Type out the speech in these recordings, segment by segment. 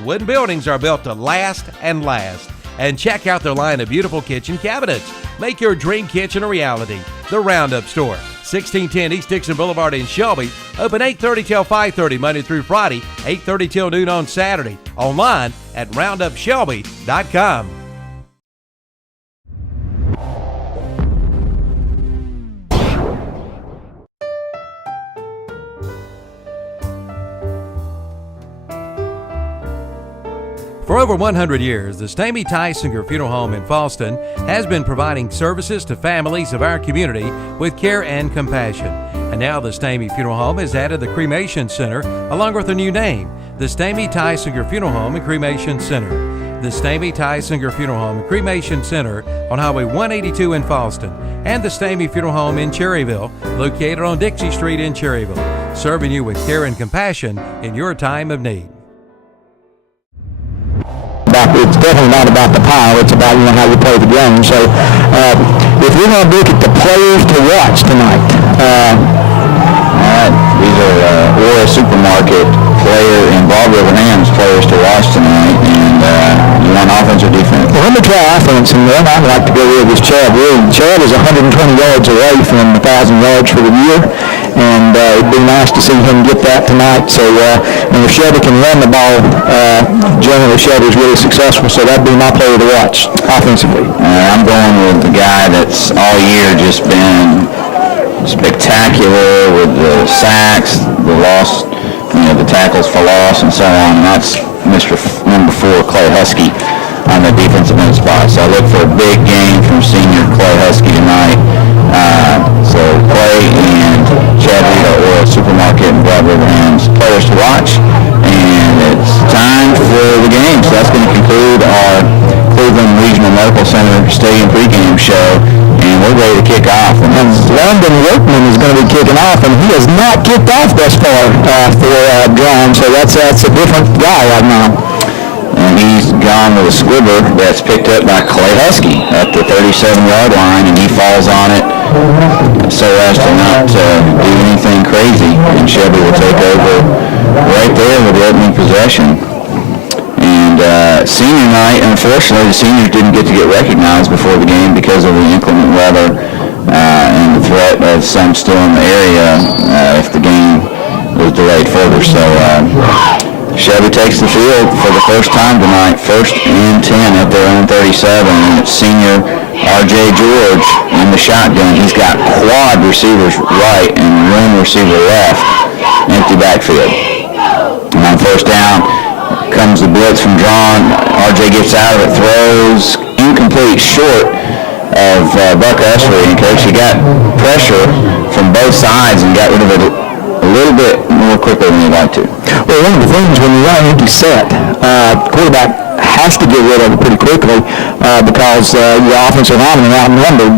Wooden buildings are built to last and last. And check out their line of beautiful kitchen cabinets. Make your dream kitchen a reality. The Roundup Store, 1610 East Dixon Boulevard in Shelby. Open 8:30 till 5:30 Monday through Friday, 8:30 till noon on Saturday. Online at roundupshelby.com. For over 100 years, the Stamey Tysinger Funeral Home in Falston has been providing services to families of our community with care and compassion. And now the Stamey Funeral Home has added the Cremation Center along with a new name, the Stamey Tysinger Funeral Home and Cremation Center. The Stamey Tysinger Funeral Home and Cremation Center on Highway 182 in Falston, and the Stamey Funeral Home in Cherryville, located on Dixie Street in Cherryville, serving you with care and compassion in your time of need. It's definitely not about the pile. It's about how you play the game. So if you're going to look at the players to watch tonight, these are Aura Supermarket player and Bob River Hams players to watch tonight. And you want offense or defense? Well, let me try offense, and then I'd like to go with this Chad Wood. Chad is 120 yards away from 1,000 yards for the year, and it'd be nice to see him get that tonight. So and if Shelby can run the ball, generally Shelby's really successful, so that'd be my player to watch offensively. I'm going with the guy that's all year just been spectacular with the sacks, the loss, the tackles for loss, and so on. And that's Mr. Number 4, Clay Husky, on the defensive end spot. So I look for a big game from senior Clay Husky tonight. So Clay and Chad Rita or Supermarket and Bob River Hams players to watch. And it's time for the game. So that's going to conclude our Cleveland Regional Medical Center Stadium pregame show. And we're ready to kick off. And London Workman is going to be kicking off, and he has not kicked off thus far for Draughn, so that's a different guy right now. And he's gone with a squibber that's picked up by Clay Husky at the 37-yard line, and he falls on it so as to not do anything crazy. And Shelby will take over right there with the opening possession. And senior night, unfortunately, the seniors didn't get to get recognized before the game because of the inclement weather and the threat of some still in the area if the game was delayed further. So Shelby takes the field for the first time tonight, 1st and 10 at their own 37, and it's senior R.J. George in the shotgun. He's got quad receivers right and one receiver left, empty backfield. And on 1st down, comes the blitz from Draughn. RJ gets out of it, throws incomplete, short of Buck Essery. And Coach, he got pressure from both sides and got rid of it a little bit more quickly than he'd like to. Well, one of the things when you run an empty set, quarterback has to get rid of it pretty quickly because your offensive linemen are outnumbered.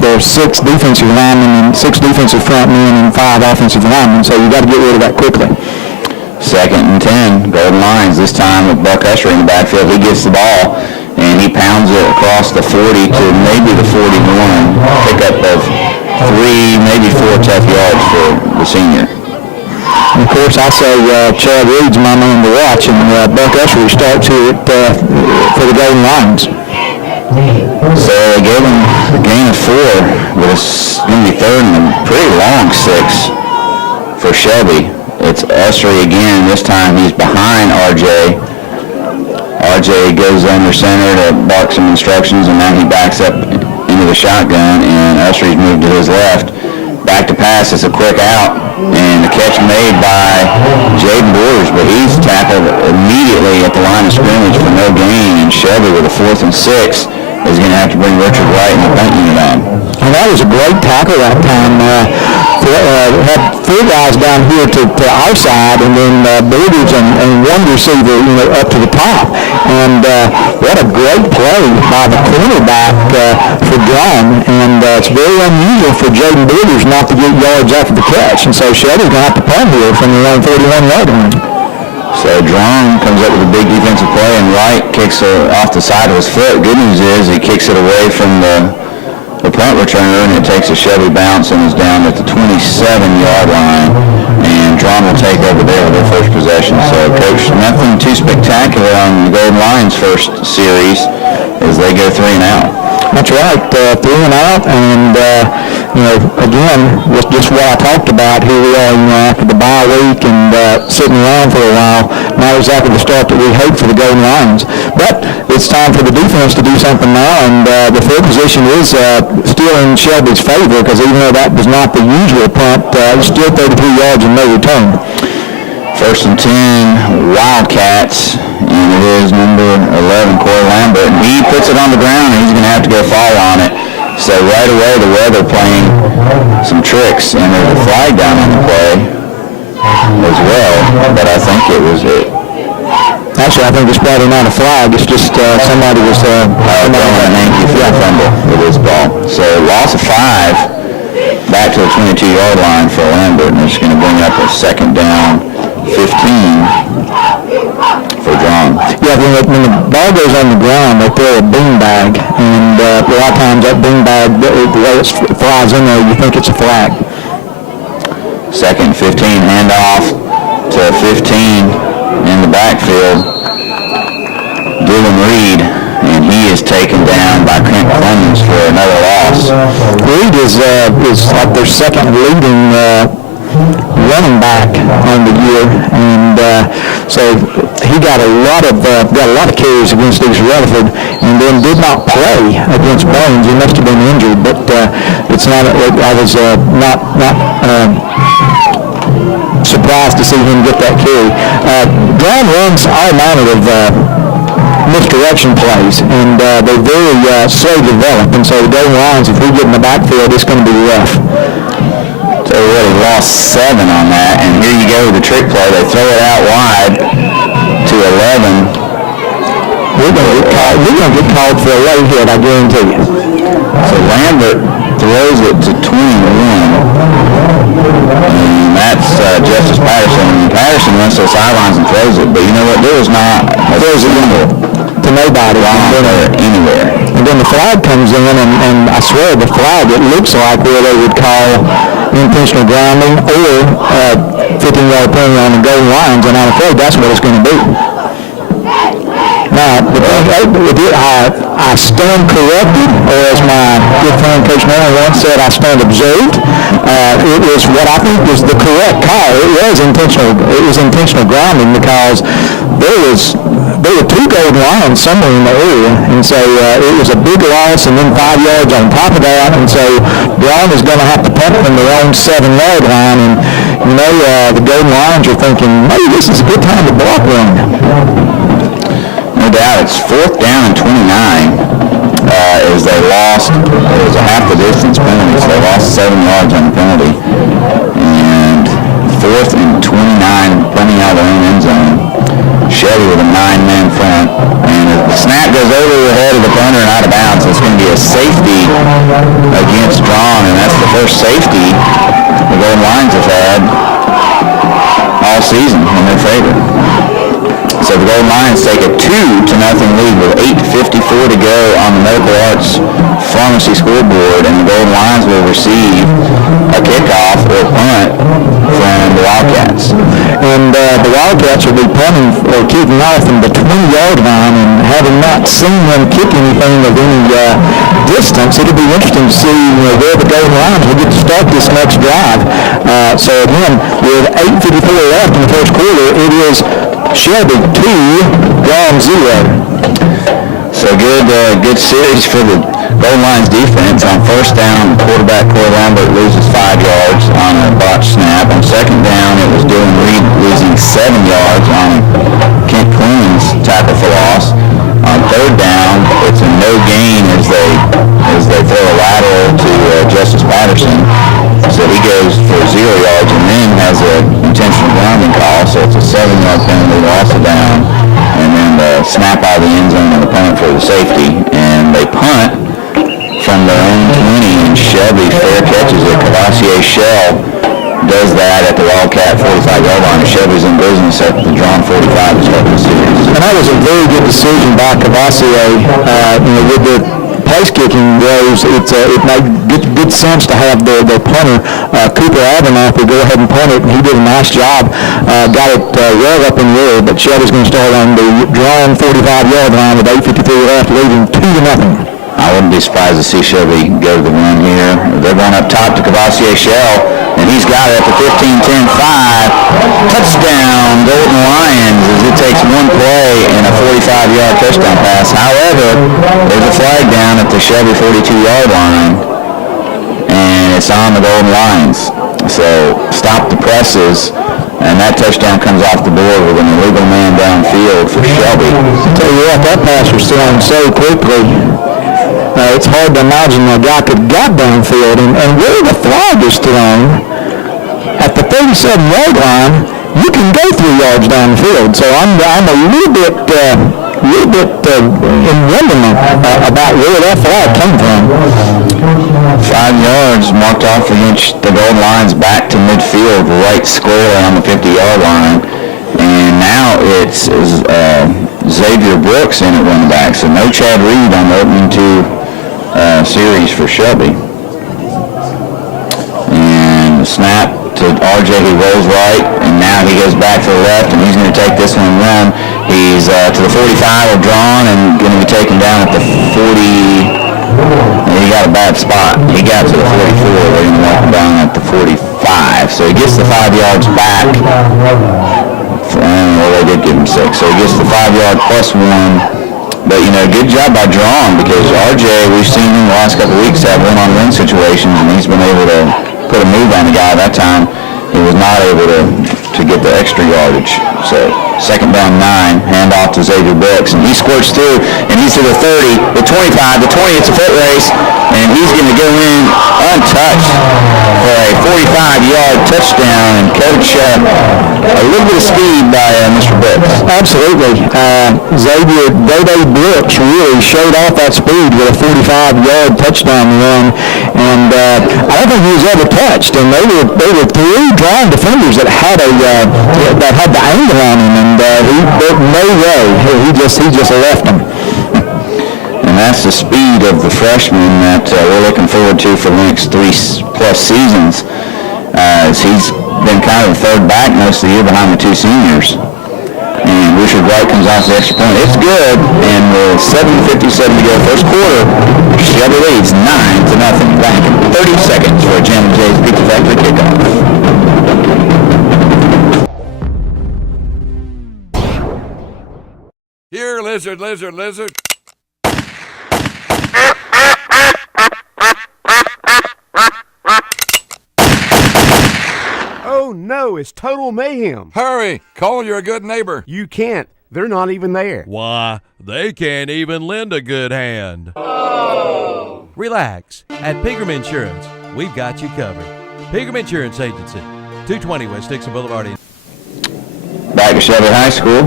There are 6 defensive linemen and 6 defensive front men and 5 offensive linemen, so you got to get rid of that quickly. 2nd and 10, Golden Lions, this time with Buck Essery in the backfield. He gets the ball, and he pounds it across the 40 to maybe the 41. Pickup of 3, maybe 4 tough yards for the senior. And of course, I say Chad Reed's my man to watch, and Buck Essery starts here for the Golden Lions. So they gave him a gain of 4, but it's going to be 3rd and a pretty long 6 for Shelby. It's Essery again. This time he's behind RJ. RJ goes under center to bark some instructions, and now he backs up into the shotgun, and Essery's moved to his left. Back to pass. It's a quick out, and the catch made by Jaden Borders, but he's tackled immediately at the line of scrimmage for no gain, and Shelby with a 4th and 6 is going to have to bring Richard Wright in the punt unit on. And that was a great tackle that time. Had 4 guys down here to our side, and then Borders and one receiver, up to the top. And what a great play by the cornerback for Draughn. And it's very unusual for Jaden Borders not to get yards after the catch. And so Shelby's going to have to punt here from the 41-yard line. So Draughn comes up with a big defensive play, and Wright kicks off the side of his foot. Good news is he kicks it away from the punt returner, and it takes a Shelby bounce and is down at the 27-yard line. And and Draughn will take over there with their first possession. So, Coach, nothing too spectacular on the Golden Lions' first series as they go 3 and out. That's right, 3 and out, and again, with just what I talked about, here we are, after the bye week and sitting around for a while, not exactly the start that we hoped for the Golden Lions. But it's time for the defense to do something now, and the field position is still in Shelby's favor, because even though that was not the usual punt, it's still 33 yards and no return. 1st and 10, Wildcats, and it is number 11, Corey Lambert, and he puts it on the ground, and he's going to have to go fall on it. So right away, the weather playing some tricks, and there's a flag down on the play as well, but I think it was it. Actually, I think it's probably not a flag. It's just somebody was throwing an Yankee for a fumble with his ball. So loss of 5, back to the 22-yard line for Lambert, and it's going to bring up a 2nd down, 15 for Draughn. Yeah, when the ball goes on the ground, they throw a beanbag, and a lot of times that beanbag, the way it flies in there, you think it's a flag. 2nd 15, handoff to 15 in the backfield. Dylan Reed, and he is taken down by Clint Clemens for another loss. Reed is like their second leading running back on the year, and so he got a lot of carries against East Rutherford, and then did not play against Bones. He must have been injured, but it's not. I was not surprised to see him get that carry. Draughn runs all manner of misdirection plays, and they're very slow to develop, and so the Golden Lions, if we get in the backfield, it's going to be rough. So we already lost 7 on that, and here you go with the trick play. They throw it out wide to 11. We're going to get called for a late hit, I guarantee you. So Lambert throws it to 21, and that's Justice Patterson. And Patterson runs to the sidelines and throws it, but you know what? There was not a single to nobody anywhere. And then the flag comes in, and I swear the flag, it looks like where they would call intentional grounding or 15-yard penalty on the Golden Lions, and I'm afraid that's what it's going to be. Now, the thing, I stand corrected, or as my good friend Coach Nolan once said, I stand observed. It was what I think was the correct call. It was intentional grounding, because there were 2 Golden Lions somewhere in the area, and so it was a big loss, and then 5 yards on top of that, and so Draughn is going to have to punt from their own 7-yard line, and the Golden Lions are thinking, maybe this is a good time to block run. No doubt, it's 4th down and 29 as they lost. It was a half the distance penalty, so they lost 7 yards on the penalty, and 4th and 29 punting out of their own end zone. Shelby with a 9-man front, and the snap goes over the head of the punter and out of bounds. It's going to be a safety against Draughn, and that's the first safety the Golden Lions have had all season in their favor. So the Golden Lions take a 2-0 lead with 8:54 to go on the Medical Arts Pharmacy scoreboard, and the Golden Lions will receive a kickoff or punt from the Wildcats. And the Wildcats will be punting or kicking off from the 20-yard line, and having not seen them kick anything of any distance, it'll be interesting to see where the Golden Lions will get to start this next drive. So again, with 8:54 left in the first quarter, it is Shelby 2, Draughn 0. So good series for the Golden Lions defense. On 1st down, quarterback Corey Lambert loses 5 yards on a botched snap. On 2nd down, it was Dylan Reed losing 7 yards on Kent Clemens' tackle for loss. On 3rd down, it's a no gain as they throw a lateral to Justice Patterson. So he goes for 0 yards and then has an intentional grounding call. So it's a 7-yard penalty, loss of down, and then the snap out of the end zone and the punt for the safety. And they punt from their own 20, and Shelby fair catches it. Cavassier Shell does that at the Wildcat 45-yard line. Shelby's in business at the Draughn 45 to start the series. And that was a very good decision by Cavassier. With the place kicking goes, it made good sense to have their punter, Cooper Abernathy, go ahead and punt it, and he did a nice job. Got it well up in the air, but Shelby's going to start on the Draughn 45-yard line with 8:53 left, leading 2-0. I wouldn't be surprised to see Shelby go to the run here. They're going up top to Cavassier Shell, and he's got it at the 15-10-5. Touchdown, Golden Lions, as it takes one play and a 45-yard touchdown pass. However, there's a flag down at the Shelby 42-yard line, and it's on the Golden Lions. So stop the presses, and that touchdown comes off the board with an illegal man downfield for Shelby. I'll tell you what, that pass was thrown so quickly. It's hard to imagine a guy could got downfield, and where the flag is thrown at the 37-yard line, you can go 3 yards downfield. So I'm a little bit in wonderment about where that flag came from. 5 yards marked off against the Golden Lions back to midfield, right squarely on the 50-yard line, and now it's Xavier Brooks in at running back. So no Chad Reed on the opening 2 series for Shelby. And the snap to RJ, he rolls right, and now he goes back to the left, and he's going to take this one and run. He's to the 45 of Draughn and going to be taken down at the 40. He got a bad spot. He got to the 44. They're going to walk him down at the 45. So he gets the 5 yards back. Well, they did give him 6. So he gets the 5 yard plus 1. But, good job by Draughn, because RJ, we've seen him the last couple of weeks have one-on-one situations, and he's been able to put a move on the guy. That time, he was not able to get the extra yardage. So, second down 9, handoff to Xavier Brooks, and he squirts through, and he's to the 30, the 25, the 20, it's a foot race, and he's going to go in untouched for a 45-yard touchdown, and Coach, a little bit of speed by Mr. Brooks. Absolutely. Xavier Brooks really showed off that speed with a 45-yard touchdown run, and I don't think he was ever touched. And they were 3 Draughn defenders that had the angle on him, and no way he just left him. And that's the speed of the freshman that we're looking forward to for the next 3+ seasons. As he's been kind of the third back most of the year behind the 2 seniors. And Richard Wright comes off the extra point. It's good, and with 7:57 to go first quarter, Shelby leads 9-0. Back in 30 seconds for a Jam and Jay's Pizza Factory kickoff. Here, lizard. Oh no, it's total mayhem. Hurry, call your good neighbor. You can't. They're not even there. Why, they can't even lend a good hand. Oh. Relax. At Pegram Insurance, we've got you covered. Pegram Insurance Agency, 220 West Dixon Boulevard. Back to Shelby High School.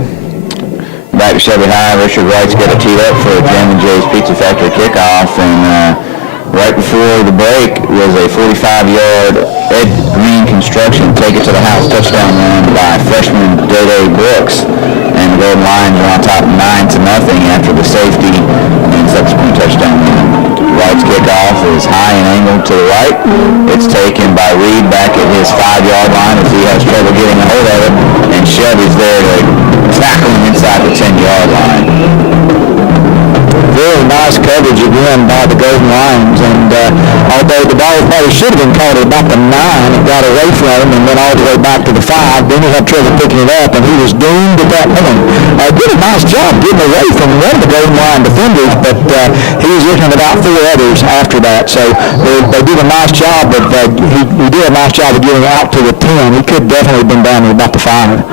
Back to Shelby High. Richard Wright's got it teed up for a Jam and Jay's Pizza Factory kickoff, and right before the break was a 45-yard Ed Green construction take it to the house touchdown run by freshman Dede Brooks, and the Golden Lions are on top 9-0 after the safety and subsequent touchdown run. Wright's kickoff is high and angled to the right. It's taken by Reed back at his 5-yard line as he has trouble getting a hold of it, and Shelby's there to tackle him inside the 10-yard line. Very nice coverage again by the Golden Lions, and although the ball probably should have been caught at about the 9, it got away from him and went all the way back to the 5. Then he had trouble picking it up, and he was doomed at that point. Did a nice job getting away from one of the Golden Line defenders, but he was looking at about 4 others after that. So they did a nice job of he did a nice job of getting out to the 10. He could definitely have been down to about the 5.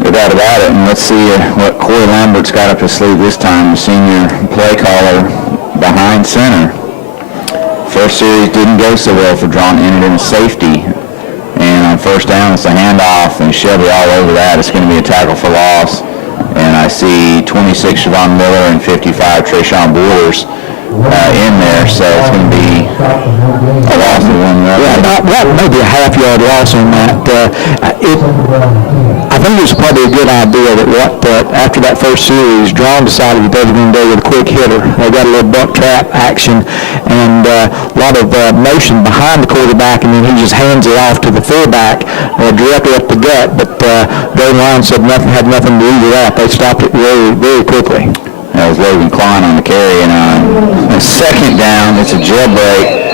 No doubt about it, and let's see what Corey Lambert's got up his sleeve this time, the senior play caller behind center. First series didn't go so well for Draughn, ended in a safety, and on first down it's a handoff, and Shelby all over that. It's going to be a tackle for loss, and I see 26 Siobhan Miller and 55 Trayshawn Borders in there, so it's going to be a loss of 1 yard. Yeah, that may be a half-yard loss on that. I think it was probably a good idea that after that first series, Draughn decided that they were going to go with a quick hitter. They got a little buck trap action and a lot of motion behind the quarterback, and then he just hands it off to the fullback directly up the gut. But Golden Lion said had nothing to do with that. They stopped it very, very quickly. That was Logan Klein on the carry, and a second down, it's a jailbreak.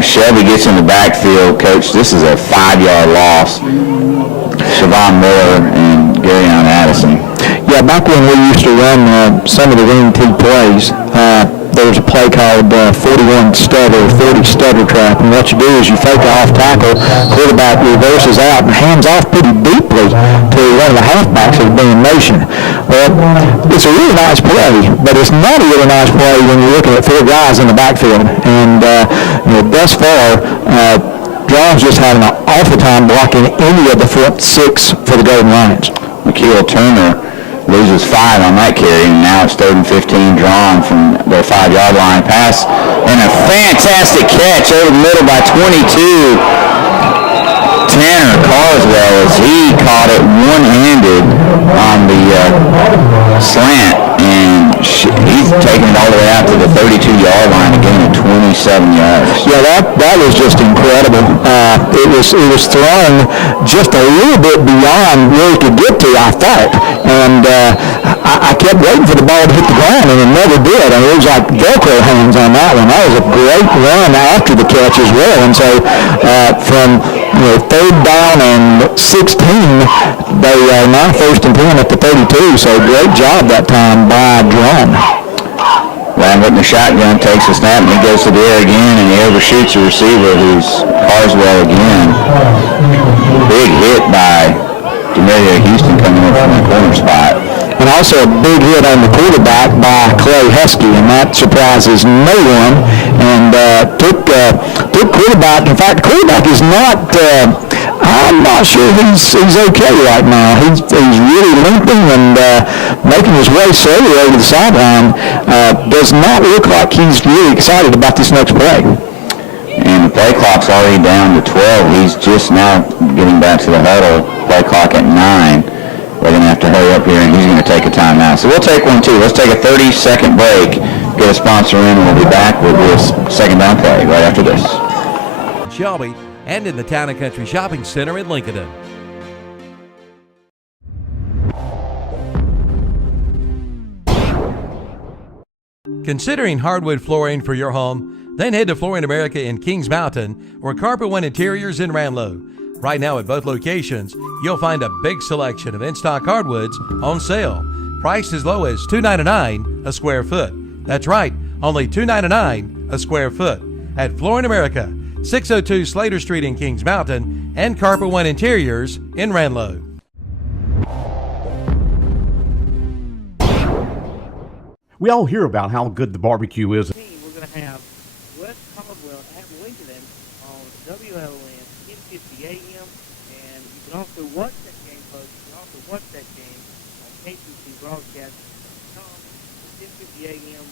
Shelby gets in the backfield. Coach, this is a 5-yard loss. Siobhan Miller and Garyon Addison. Yeah, back when we used to run some of the wing T plays, there was a play called 41 stutter, 40 stutter trap, and what you do is you fake an off tackle, quarterback reverses out and hands off pretty deeply to one of the halfbacks that's being in motion. Well, it's a really nice play, but it's not a really nice play when you're looking at 4 guys in the backfield. And thus far, Draughn's just having an awful time blocking any of the front 6 for the Golden Lions. Mikael Turner loses 5 on that carry, and now it's 3rd and 15, Draughn from their 5-yard line. Pass and a fantastic catch over the middle by 22. Tanner Carswell, as he caught it one-handed on the slant, and he's taking it all the way out to the 32-yard line, a gain of 27 yards. Yeah, that was just incredible. It was thrown just a little bit beyond where he could get to, I thought, and I kept waiting for the ball to hit the ground, and it never did. I mean, it was like Velcro hands on that one. That was a great run after the catch as well, and so from 3rd down and 16, they are now 1st and 10 at the 32, so great job that time by Draughn. Lambert in the shotgun takes a snap, and he goes to the air again, and he overshoots the receiver, who's Carswell again. Big hit by Demaria Houston coming in from the corner spot. And also a big hit on the quarterback by Clay Husky, and that surprises no one. And took quarterback. In fact, the quarterback is not. I'm not sure he's okay right now. He's really limping and making his way slowly over the sideline. Does not look like he's really excited about this next play. And the play clock's already down to 12. He's just now getting back to the huddle. Play clock at 9. We're going to have to hurry up here, and he's going to take a timeout. So we'll take one, too. Let's take a 30-second break, get a sponsor in, and we'll be back with this second down play right after this. Shelby and in the Town and Country Shopping Center in Lincoln. Considering hardwood flooring for your home? Then head to Flooring America in Kings Mountain or Carpet One Interiors in Ramlow. Right now at both locations, you'll find a big selection of in-stock hardwoods on sale. Priced as low as $2.99 a square foot. That's right, only $2.99 a square foot. At Flooring America, 602 Slater Street in Kings Mountain and Carpet One Interiors in Ranlow. We all hear about how good the barbecue is. We're going to have West Caldwell at Lincoln on WLN 1050 AM, and you can also watch that game, folks. You can also watch that game on KCCBroadcast.com, 1050 AM,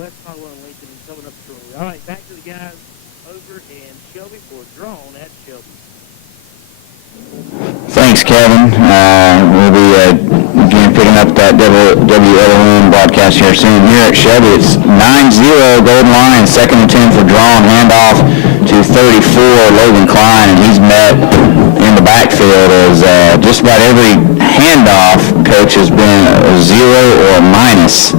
West Caldwell and Lincoln coming up shortly. All right, back to the guys over in Shelby for Draughn at Shelby. Thanks, Kevin. We'll be again picking up that WLN broadcast here soon. Here at Shelby, it's 9-0 Golden Lion, 2nd and 10 for Draughn. Handoff to 34 Logan Klein, and he's met in the backfield as just about every handoff, coach, has been a 0 or a minus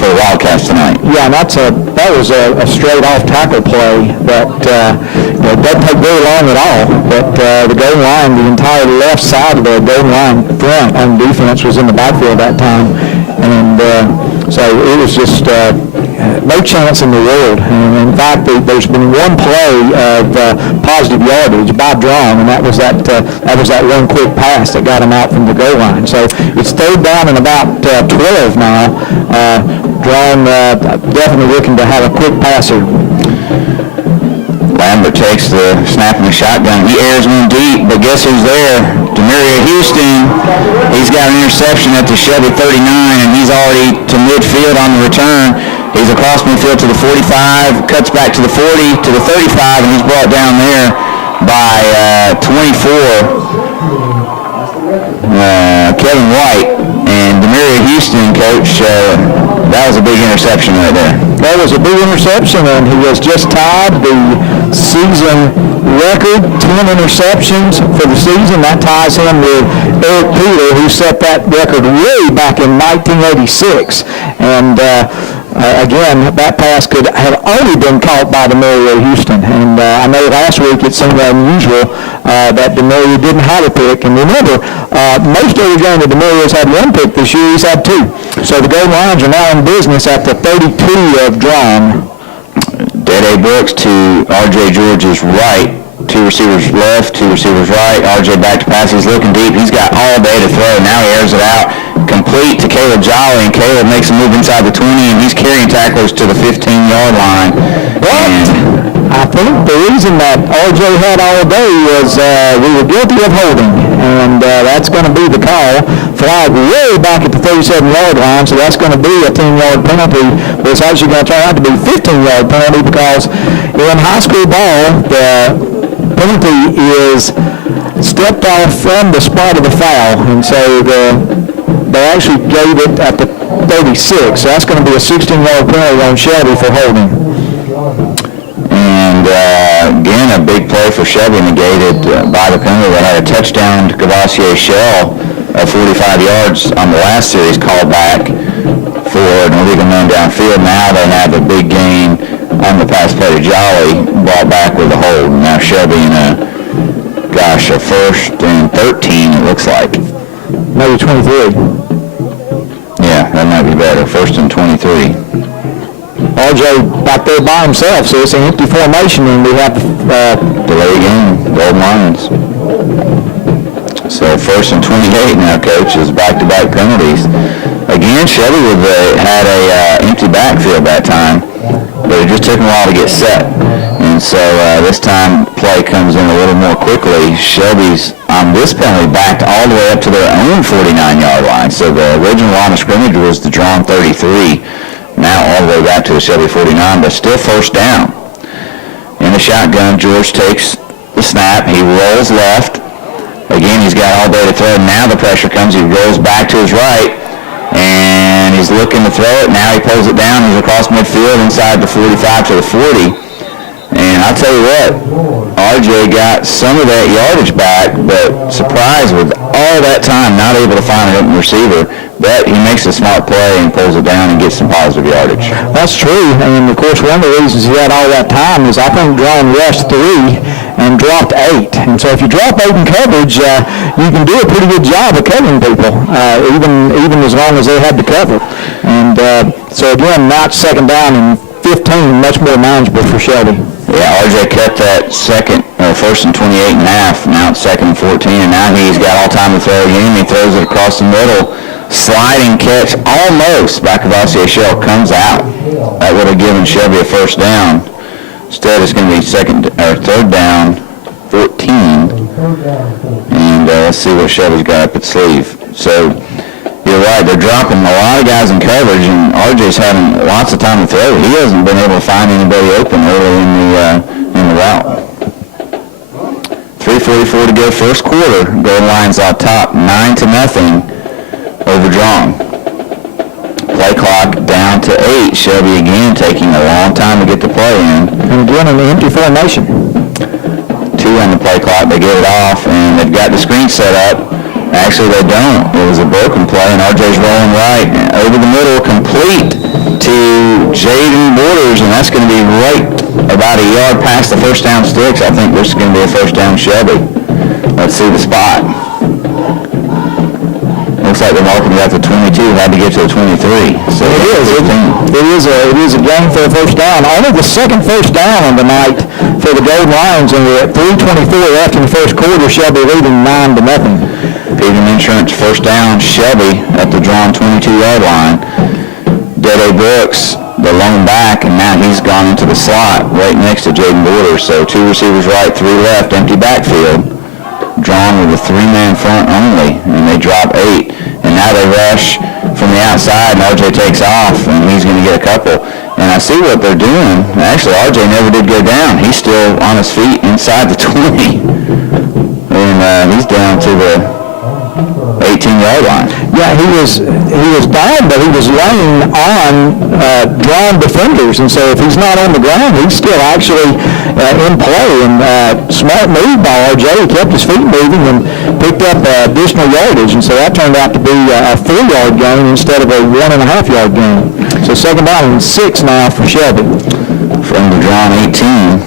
for the Wildcats tonight. Yeah, and that was a straight off tackle play that doesn't take very long at all. But the Golden Lion, the entire left side of the Golden Lion front on defense was in the backfield that time, and so it was just no chance in the world. And in fact, there's been one play of positive yardage by Draughn, and that was that one quick pass that got him out from the goal line. So it's 3rd down and about 12 now. Draughn definitely looking to have a quick passer. Lambert takes the snap in the shotgun. He airs one deep, but guess who's there? Demaria Houston. He's got an interception at the Shelby 39, and he's already to midfield on the return. He's across midfield to the 45, cuts back to the 40, to the 35, and he's brought down there by 24, Kevin White. And Demaria Houston, Coach, that was a big interception right there. That was a big interception, and he has just tied the season record, 10 interceptions for the season. That ties him with Eric Peter, who set that record way back in 1986. And again, that pass could have only been caught by Demaria Houston. And I know last week it seemed unusual that Demaria didn't have a pick. And remember, most every game that Demaria's had one pick this year, he's had two. So the Golden Lions are now in business at the 32 of Draughn. Dede Brooks to R.J. George's right. Two receivers left, two receivers right. R.J. back to pass. He's looking deep. He's got all day to throw. Now he airs it out. Complete to Caleb Jolly, and Caleb makes a move inside the 20, and he's carrying tacklers to the 15-yard line. I think the reason that R.J. had all day was we were guilty of holding, and that's going to be the call. Flag way back at the 37-yard line, so that's going to be a 10-yard penalty, but it's actually going to turn out to be a 15-yard penalty because in high school ball, the penalty is stepped off from the spot of the foul, and so they actually gave it at the 36, so that's going to be a 16-yard penalty on Shelby for holding. And again, a big play for Shelby negated by the penalty. They had a touchdown to Cavassier Shell of 45 yards on the last series called back for an illegal man downfield. Now they have a big gain on the pass play to Jolly, brought back with a hold. Now Shelby in a first and 13, it looks like. Maybe 23. Yeah, that might be better. First and 23. RJ back there by himself, so it's an empty formation, and we have delay game, Golden Lions. So first and 28 now, Coach, is back-to-back penalties. Again, Shelby had a empty backfield that time, but it just took him a while to get set. And so this time play comes in a little more quickly. Shelby's on this penalty backed all the way up to their own 49-yard line. So the original line of scrimmage was the Draughn 33. Now all the way back to the Shelby 49, but still first down. In the shotgun, George takes the snap. He rolls left. Again, he's got all day to throw. Now the pressure comes. He rolls back to his right, and he's looking to throw it. Now he pulls it down. He's across midfield inside the 45 to the 40. And I'll tell you what, RJ got some of that yardage back, but surprised with all that time, not able to find an open receiver. But he makes a smart play and pulls it down and gets some positive yardage. That's true, and of course one of the reasons he had all that time is I think Draughn rushed 3 and dropped 8. And so if you drop 8 in coverage, you can do a pretty good job of covering people, even as long as they had to cover. And so again, now it's second down and 15, much more manageable for Shelby. Yeah, RJ cut that first and 28 and a half. Now it's second and 14, and now he's got all time to throw again. He throws it across the middle. Sliding catch almost by Cavassier Shell, comes out. That would have given Shelby a first down. Instead, it's going to be third down, 14. And let's see what Shelby's got up its sleeve. So you're right, they're dropping a lot of guys in coverage, and RJ's having lots of time to throw. He hasn't been able to find anybody open early in the route. 3:44 to go, first quarter. Golden Lions on top, 9-0 over Draughn. Play clock down to 8. Shelby again taking a long time to get the play in. And again in the empty formation. 2 on the play clock. They get it off, and they've got the screen set up. Actually, they don't. It was a broken play, and RJ's rolling right over the middle, complete to Jaden Borders, and that's going to be right about a yard past the first down sticks. I think this is going to be a first down Shelby. Let's see the spot. Looks like they're marking it at the 22. Had to get to the 23. So It is a game for a first down. Only the second first down on the night for the Golden Lions, and we're at 3:24 left in the first quarter. Shelby leading 9-0. Peterman Insurance first down. Shelby at the Draughn 22-yard line. Dede Brooks, the lone back, and now he's gone into the slot right next to Jaden Borders. So 2 receivers right, 3 left, empty backfield. Draughn with a 3-man front only, and they drop 8. And now they rush from the outside, and RJ takes off, and he's going to get a couple. I see what they're doing. Actually, RJ never did go down. He's still on his feet inside the 20. And he's down to the 18-yard line. Yeah, he was down, but he was laying on Draughn defenders, and so if he's not on the ground, he's still actually in play. And smart move by RJ. He kept his feet moving and picked up additional yardage, and so that turned out to be a 4-yard gain instead of a 1.5-yard gain. So second down and 6 now for Shelby. From the Draughn 18.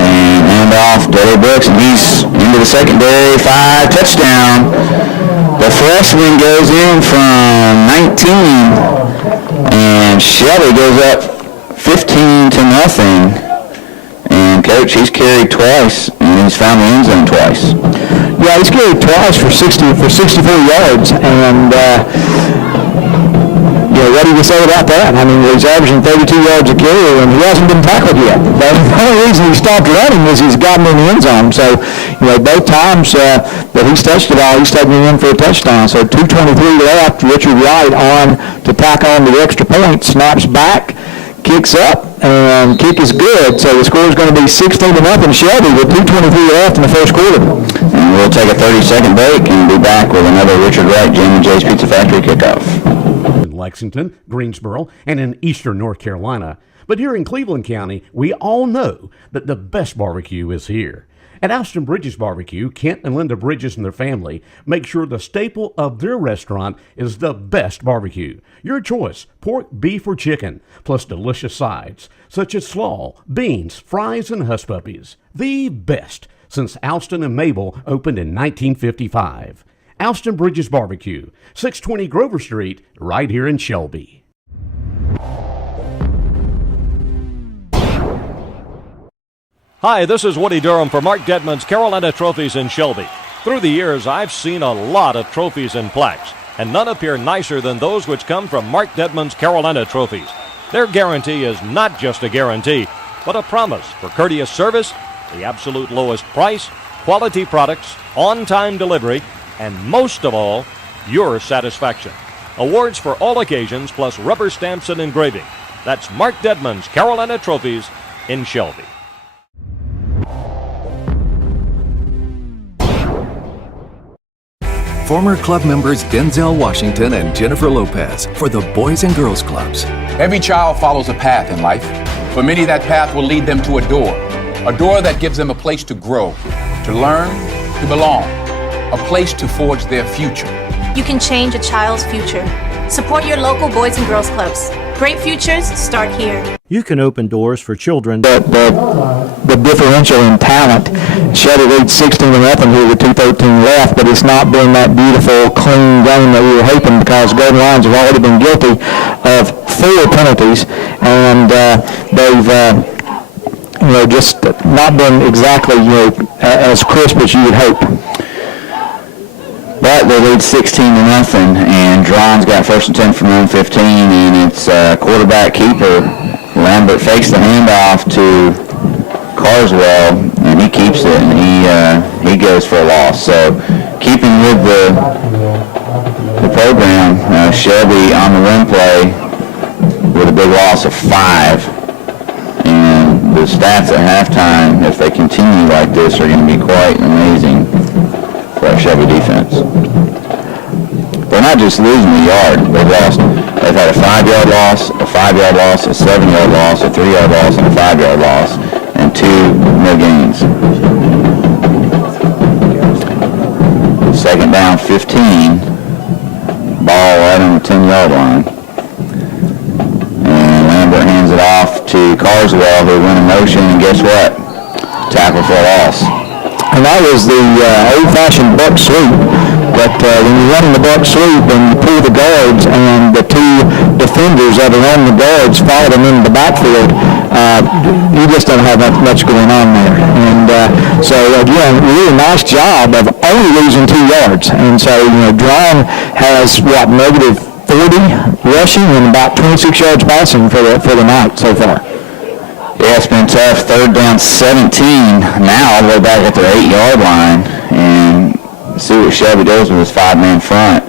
And hand off Dudley Brooks, and he's into the secondary. 5, touchdown. The freshman goes in from 19, and Shelby goes up 15-0. And Coach, he's carried twice, and he's found the end zone twice. Yeah, he's carried twice for 64 yards, and what do you say about that? I mean, he's averaging 32 yards a carry, and he hasn't been tackled yet. The only reason he stopped running is he's gotten in the end zone. So, both times that he's touched the ball, he's taken it in for a touchdown. So 2:23 left. Richard Wright on to tack on the extra point, snaps back, kicks up, and kick is good. So the score is going to be 16-0 Shelby with 2:23 left in the first quarter. And we'll take a 30-second break and be back with another Richard Wright, Jim and Jay's Pizza Factory kickoff. In Lexington, Greensboro, and in eastern North Carolina. But here in Cleveland County, we all know that the best barbecue is here. At Austin Bridges Barbecue, Kent and Linda Bridges and their family make sure the staple of their restaurant is the best barbecue. Your choice, pork, beef, or chicken, plus delicious sides, such as slaw, beans, fries, and hush puppies. The best since Alston and Mabel opened in 1955. Austin Bridges Barbecue, 620 Grover Street, right here in Shelby. Hi, this is Woody Durham for Mark Dedman's Carolina Trophies in Shelby. Through the years, I've seen a lot of trophies and plaques, and none appear nicer than those which come from Mark Dedman's Carolina Trophies. Their guarantee is not just a guarantee, but a promise for courteous service, the absolute lowest price, quality products, on-time delivery, and most of all, your satisfaction. Awards for all occasions, plus rubber stamps and engraving. That's Mark Dedman's Carolina Trophies in Shelby. Former club members Denzel Washington and Jennifer Lopez for the Boys and Girls Clubs. Every child follows a path in life. For many, that path will lead them to a door that gives them a place to grow, to learn, to belong, a place to forge their future. You can change a child's future. Support your local Boys and Girls Clubs. Great futures start here. You can open doors for children. The differential in talent. Shelby leads 16-0 here with 2:13 left, but it's not been that beautiful, clean game that we were hoping because Golden Lions have already been guilty of 4 penalties, and they've just not been exactly as crisp as you would hope. But they lead 16-0, and Draughn's got first and 10 from their own 15, and it's quarterback keeper. Lambert fakes the handoff to Carswell, and he keeps it, and he goes for a loss. So keeping with the program, Shelby on the run play with a big loss of 5. And the stats at halftime, if they continue like this, are going to be quite amazing for our Shelby defense. They're not just losing the yard. They've had a 5-yard loss, a 5-yard loss, a 7-yard loss, a 3-yard loss, and a 5-yard loss, and 2 no gains. Second down, 15. Ball right on the 10-yard line. And Lambert hands it off to Carswell, who went in motion, and guess what? Tackle for a loss. And that was the old-fashioned buck sweep. But when you're running the buck sweep and you pull the guards and the 2 defenders that are on the guards follow them into the backfield, you just don't have much going on there. And so, again, really nice job of only losing 2 yards. And so, Draughn has, negative 40 rushing and about 26 yards passing for the night so far. Yeah, it's been tough. Third down, 17. Now all the way back at their 8-yard line, and see what Shelby does with his 5-man front.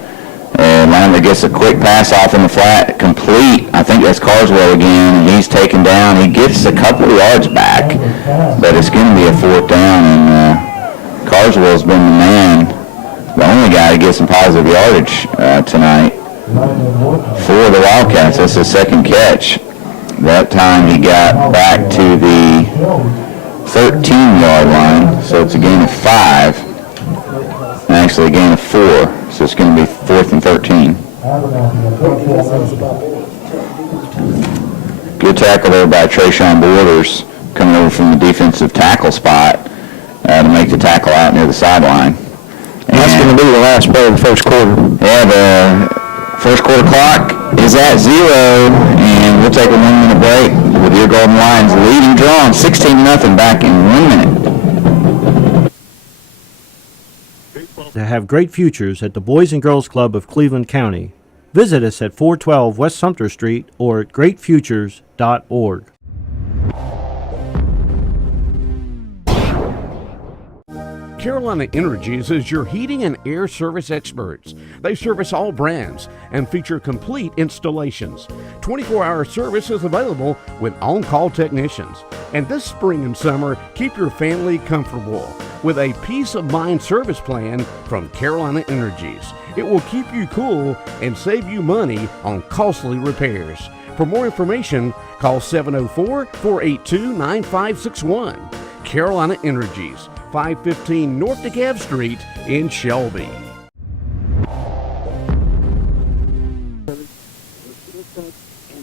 And Lambert gets a quick pass off in the flat, complete. I think that's Carswell again, and he's taken down. He gets a couple of yards back, but it's going to be a 4th down, and Carswell's been the man, the only guy to get some positive yardage tonight for the Wildcats. That's his 2nd catch. That time he got back to the 13-yard line, so it's a gain of 5, and actually a gain of 4, so it's going to be 4th and 13. Good tackle there by Trayshawn Borders, coming over from the defensive tackle spot to make the tackle out near the sideline. And that's going to be the last play of the first quarter. Yeah, the first quarter clock is at 0, and we'll take a 1-minute break with your Golden Lions leading Draughn 16-0 back in 1 minute. To have great futures at the Boys and Girls Club of Cleveland County, visit us at 412 West Sumter Street or at greatfutures.org. Carolina Energies is your heating and air service experts. They service all brands and feature complete installations. 24-hour service is available with on-call technicians. And this spring and summer, keep your family comfortable with a peace of mind service plan from Carolina Energies. It will keep you cool and save you money on costly repairs. For more information, call 704-482-9561. Carolina Energies, 515 North DeKalb Street in Shelby. And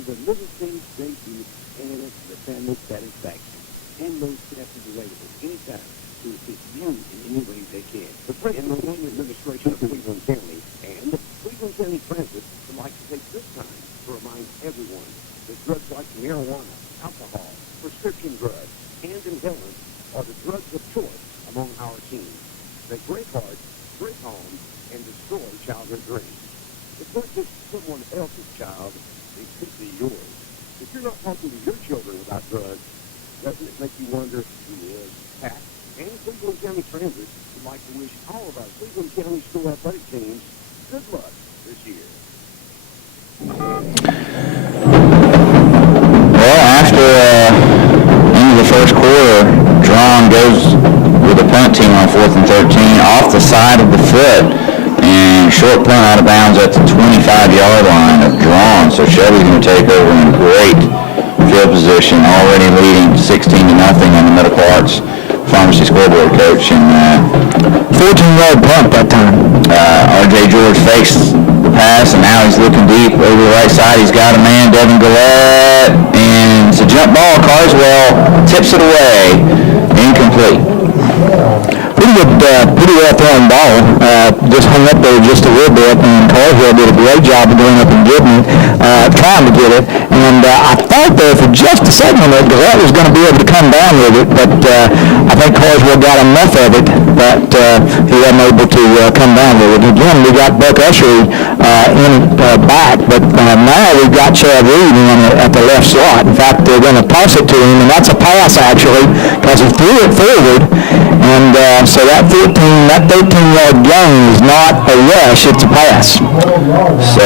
the little things they do add up to the family satisfaction. And those steps is available anytime to assist you in any way they can. The President and the administration of Cleveland County and the Cleveland County Transit would like to take this time to remind everyone that drugs like marijuana, alcohol, prescription drugs, and inhalants are the drugs of choice among our teens. They break hearts, break homes, and destroy childhood dreams. It's not just someone else's child, it could be yours. If you're not talking to your children about drugs, doesn't it make you wonder who is? Pat and Cleveland County Transit would like to wish all of our Cleveland County school athletic teams good luck this year. Well, after into the first quarter, Draughn goes with a punt team on 4th and 13 off the side of the foot, and short punt out of bounds at the 25-yard line of Draughn. So Shelby's going to take over in great field position, already leading 16-0 on the Medical Arts Pharmacy scoreboard coach. And 14-yard punt that time. R.J. George fakes the pass, and now he's looking deep over the right side. He's got a man, Devin Gillette, and it's a jump ball. Carswell tips it away. Incomplete. Pretty well thrown ball. Just hung up there just a little bit, and Carswell did a great job of going up and getting it, trying to get it. And I thought there for just a second that Gillette was going to be able to come down with it, but I think Carswell got enough of it that he wasn't able to come down with it. Again, we got Buck Ushery back, but now we've got Chad Reed at the left slot. In fact, they're going to toss it to him, and that's a pass actually, because he threw it forward. And so that 13-yard gain is not a rush, it's a pass. So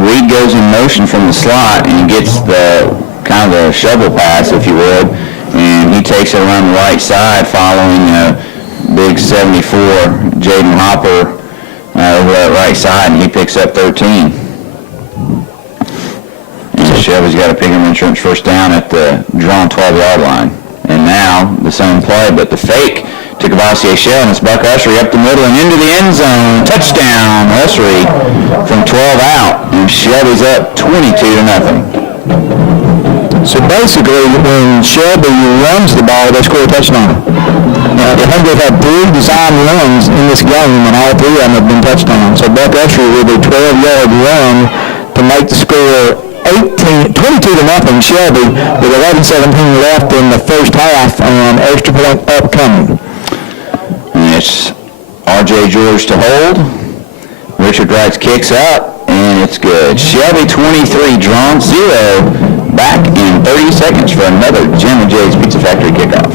Reed goes in motion from the slot and gets the kind of a shovel pass, if you would, and he takes it around the right side following big 74 Jaden Hopper over that right side, and he picks up 13. And Shelby's got a Pickering Insurance first down at the Draughn 12-yard line. And now the same play, but the fake to Cavassier Shell, and it's Buck Ushery up the middle and into the end zone. Touchdown, Ushery from 12 out, and Shelby's up 22-0. So basically, when Shelby runs the ball, they score a touchdown. I think they've had 3 design runs in this game, and all 3 of them have been touchdowns. So Buck Ushery with a 12-yard run to make the score 22-0 Shelby with 11:17 left in the first half and extra point upcoming. And it's R.J. George to hold. Richard Wright kicks up, and it's good. Shelby 23, Draughn 0. Back in 30 seconds for another Jim and Jay's Pizza Factory kickoff.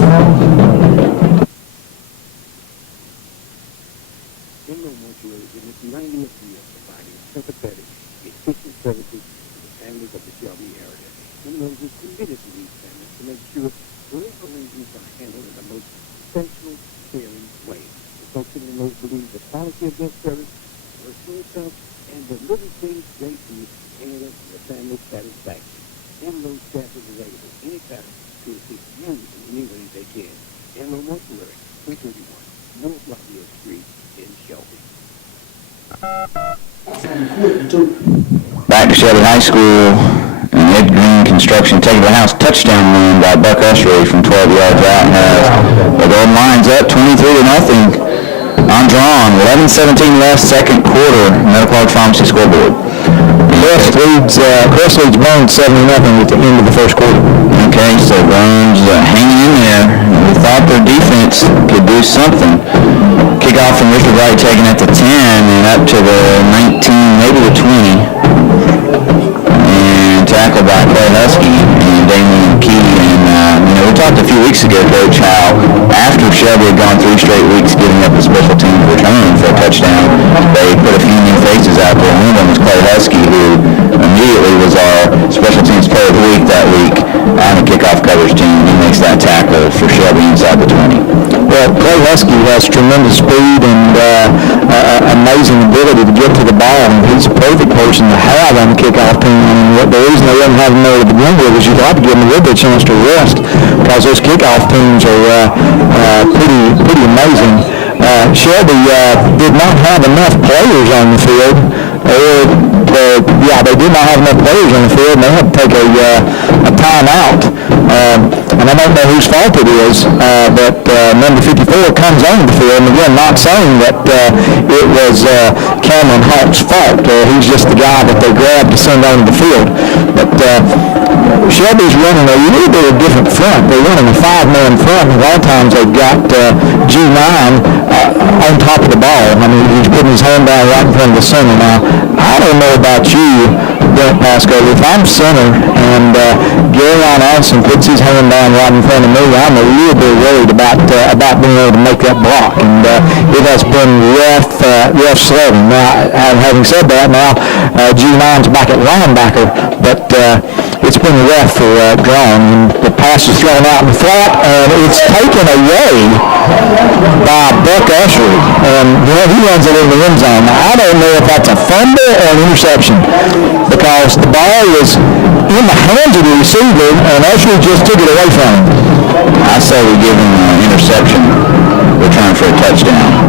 In the mortuary in its 90th year, the efficient services to the families of the Shelby area. Domino's is committed to these families to make sure parental arrangements are handled in the most professional, caring way. The folks at Domino's believe the quality of their service, personal stuff, and the little things they do add up to the family's satisfaction. Domino's staff is available anytime to assist you in any way they can. Domino's Mortuary, 231 North Lafayette Street in Shelby. Back to Shelby High School, and Ed Green Construction taking the house touchdown run by Buck Ushery from 12 yards out, and has the Golden Lions up 23-0 on Draughn. 11:17 left, second quarter. Medical Arts Pharmacy scoreboard. Crest leads Burns 7-0 at the end of the first quarter. Okay, so Burns hanging in there. We thought their defense could do something. Kickoff from Richard Wright taken at the 10 and up to the 19, maybe the 20. And tackled by Clay Husky and Damien Key. And, we talked a few weeks ago, Coach, how after Shelby had gone 3 straight weeks giving up a special team return for a touchdown, they put a few new faces out there. One of them was Clay Husky, who immediately was our special teams player of the week that week on the kickoff coverage team. He makes that tackle for Shelby inside the 20. Well, Clay Husky has tremendous speed and amazing ability to get to the ball, and he's a perfect person to have on the kickoff team. And the reason they didn't have him there to begin with is you'd like to give him a little bit of chance to rest, because those kickoff teams are pretty amazing. Shelby did not have enough players on the field. They did not have enough players on the field, and they had to take a timeout. And I don't know whose fault it is, but number 54 comes on the field, and again, not saying that it was Cameron Hawk's fault. He's just the guy that they grabbed to send onto the field. But Shelby's running a little bit of a different front. They're running a 5-man front, and a lot of times they've got G9 on top of the ball. I mean, he's putting his hand down right in front of the center. Now, I don't know about you, Brent Pasco. If I'm center and Gary Allison puts his hand down right in front of me, I'm a little bit worried about being able to make that block. And it has been rough sledding. Now, having said that, now G9's back at linebacker, but it's been rough for Draughn. And the pass is thrown out in the flat, and it's taken away by Buck Ushery. And he runs it in the end zone. Now, I don't know if that's a fumble or an interception, because the ball was in the hands of the receiver, and Ushery just took it away from him. I say we give him an interception return for a touchdown,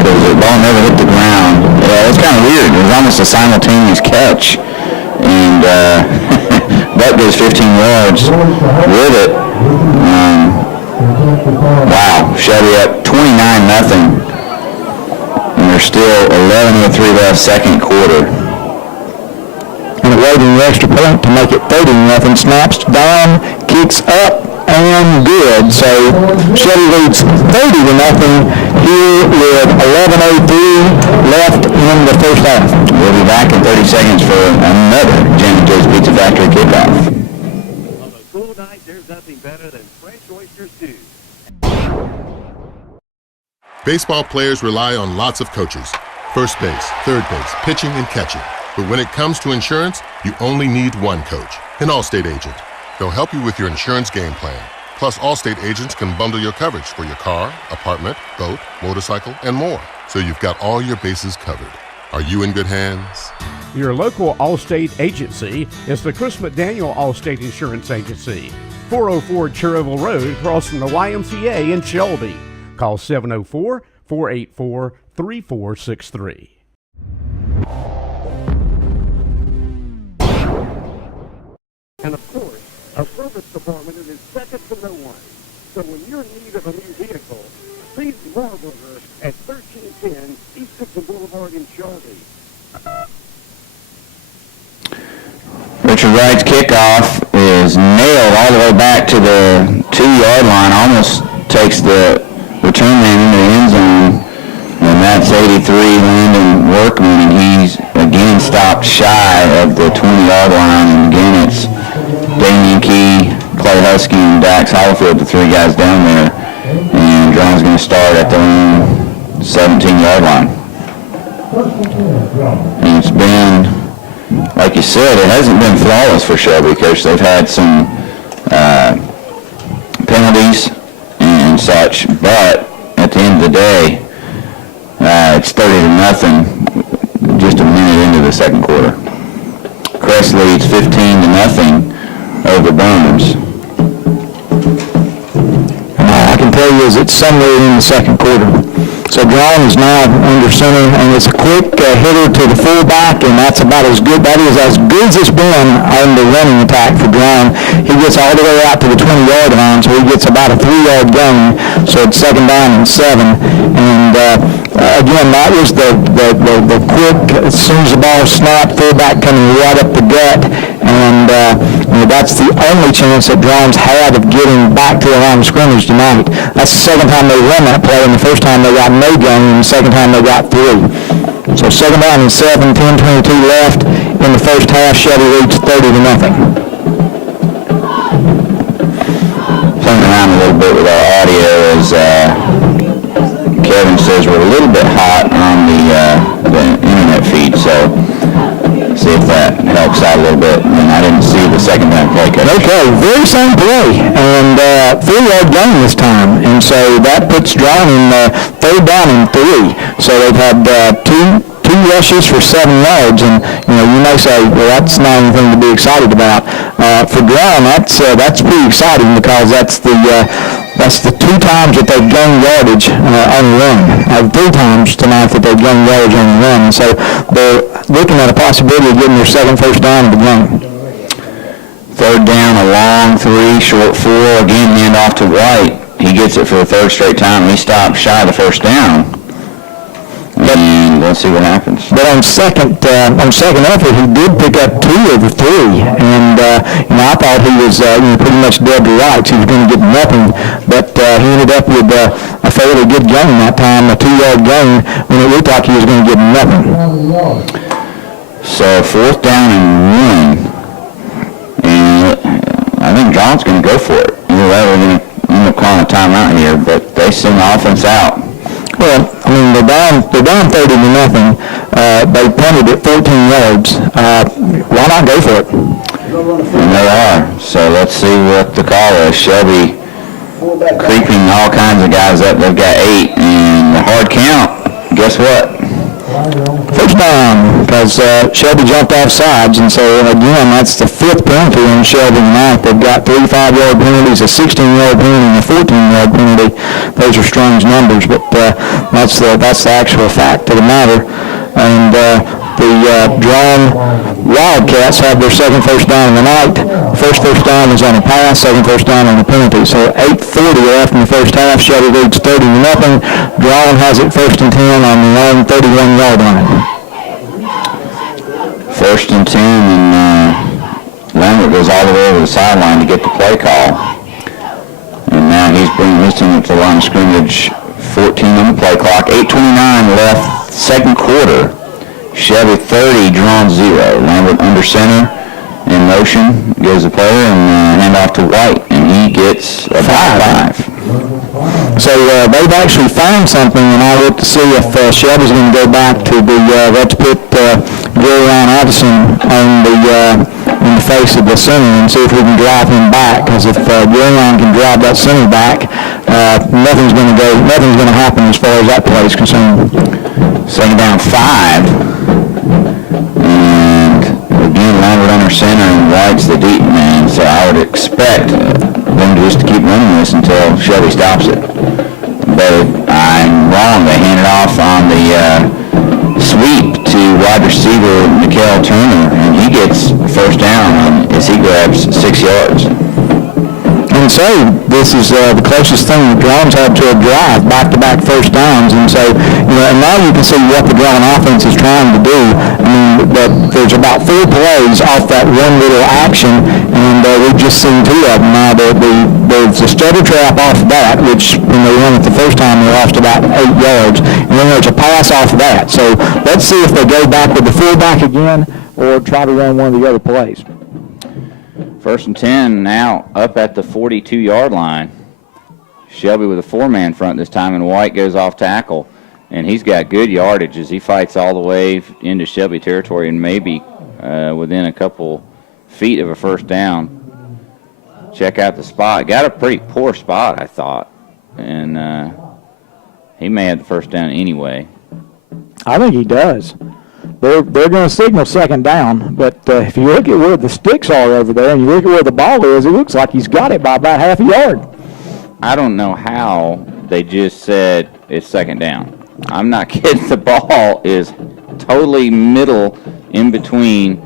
because the ball never hit the ground. Yeah, it was kind of weird. It was almost a simultaneous catch, and Buck goes 15 yards with it. Wow, Shelby up 29-0, and there's still 11:03 left, second quarter. And awaiting the extra point to make it 30-0. Snaps down, kicks up, and good. So Shelby leads 30-0 here with 11:03 left in the first half. We'll be back in 30 seconds for another Jimmy Joe's Pizza Factory kickoff. On a cool night, there's nothing better than fresh oyster stew. Baseball players rely on lots of coaches. First base, third base, pitching, and catching. But when it comes to insurance, you only need one coach, an Allstate agent. They'll help you with your insurance game plan. Plus, Allstate agents can bundle your coverage for your car, apartment, boat, motorcycle, and more. So you've got all your bases covered. Are you in good hands? Your local Allstate agency is the Chris McDaniel Allstate Insurance Agency, 404 Cherryville Road, across from the YMCA in Shelby. Call 704-484-3463. And of course, a service department is second to no one. So when you're in need of a new vehicle, see Marburger at 1310 East Gibson Boulevard in Shelby. Richard Wright's kickoff is nailed all the way back to the 2-yard line, almost takes the return man into the end zone, and that's 83 Landon Workman, and he's again stopped shy of the 20-yard line, and again it's Damien Key, Clay Husky, and Dax Hollifield, the three guys down there, and Draughn's going to start at their own 17-yard line. And it's been a like you said, it hasn't been flawless for Shelby, Coach. They've had some penalties and such, but at the end of the day, it's 30-0 just a minute into the second quarter. Crest leads 15-0 over Burns. I can tell you is it's somewhere in the second quarter. So Draughn is now under center, and it's a quick hitter to the fullback, and that's about as good. That is as good as it's been on the running attack for Draughn. He gets all the way out to the 20-yard line, so he gets about a 3-yard gain. So it's 2nd down and 7. And again, that was the quick, as soon as the ball snapped, fullback coming right up the gut, and that's the only chance that Draughn's had of getting back to the line of scrimmage tonight. That's the second time they run that play, and the first time they got no gain, and the second time they got 3. So 2nd down and 7, 10:22 left in the first half. Shelby leads 30-0. Playing around a little bit with our audio as Kevin says we're a little bit hot on the internet feed, so see if that helps out a little bit. And I didn't see the second down play, Coach. Okay, very same play, and 3-yard gain this time, and so that puts Draughn in 3rd down and 3. So they've had two rushes for 7 yards, and you may say, well, that's not anything to be excited about. For Draughn, that's pretty exciting because that's the 2 times that they've gained yardage on the run. 3 times tonight that they've gained yardage on the run. And so they're looking at a possibility of getting their second first down of the game. 3rd down, a long 3, short 4. Again, hand off to White. He gets it for the 3rd straight time. He stopped shy of the first down. And let's see what happens. But on second effort, he did pick up 2 of the 3, and I thought he was pretty much dead to rights. He was going to get nothing, but he ended up with a fairly good gain that time, a 2-yard gain, when it looked like he was going to get nothing. So 4th down and 1, and I think John's going to go for it. Either way, we're going to end up calling a timeout here, but they send the offense out. Well, I mean, they're down 30-0. They punted it 14 yards. Why not go for it? And they are. So let's see what the call is. Shelby creeping all kinds of guys up. They've got 8, and the hard count, guess what? First down, because Shelby jumped off sides, and so again, that's the 5th penalty on Shelby tonight. They've got 3 5-yard penalties, a 16-yard penalty, and a 14-yard penalty. Those are strange numbers, but that's the actual fact of the matter. And the Draughn Wildcats have their second first down of the night. First down is on a pass, second first down on the penalty. So 8:40 left in the first half. Shelby leads 30-0. Draughn has it 1st and 10 on the own 31-yard line. 1st and 10, and Lambert goes all the way over the sideline to get the play call. And now he's bringing his team up to the line of scrimmage. 14 on the play clock. 8:29 left, second quarter. Shelby 30, Draughn 0. Lambert under center, in motion, goes the player, and hand off to White, and he gets a 5. So they've actually found something, and I look to see if Shelby's going to go back to let's put Gary Addison on in the face of the center and see if we can drive him back, because if Gary can drive that center back, nothing's going to happen as far as that play is concerned. 2nd down 5. And again, Lambert under center, and White's the deep man, so I would expect them just to keep running this until Shelby stops it. But if I'm wrong, they hand it off on the sweep to wide receiver Mikael Turner, and he gets first down as he grabs 6 yards. And so this is the closest thing the Draughn's had to a drive, back-to-back first downs. And so, and now you can see what the Draughn offense is trying to do. I mean, there's about 4 plays off that one little action, and we've just seen 2 of them now. There's a stutter trap off of that, which when they run it the first time, they lost about 8 yards. And then there's a pass off of that. So let's see if they go back with the fullback again or try to run one of the other plays. 1st and 10 now up at the 42-yard line. Shelby with a 4-man front this time, and White goes off tackle. And he's got good yardage as he fights all the way into Shelby territory and maybe within a couple feet of a first down. Check out the spot. Got a pretty poor spot, I thought. And he may have the first down anyway. I think he does. They're going to signal second down, but if you look at where the sticks are over there and you look at where the ball is, it looks like he's got it by about half a yard. I don't know how they just said it's second down. I'm not kidding. The ball is totally middle in between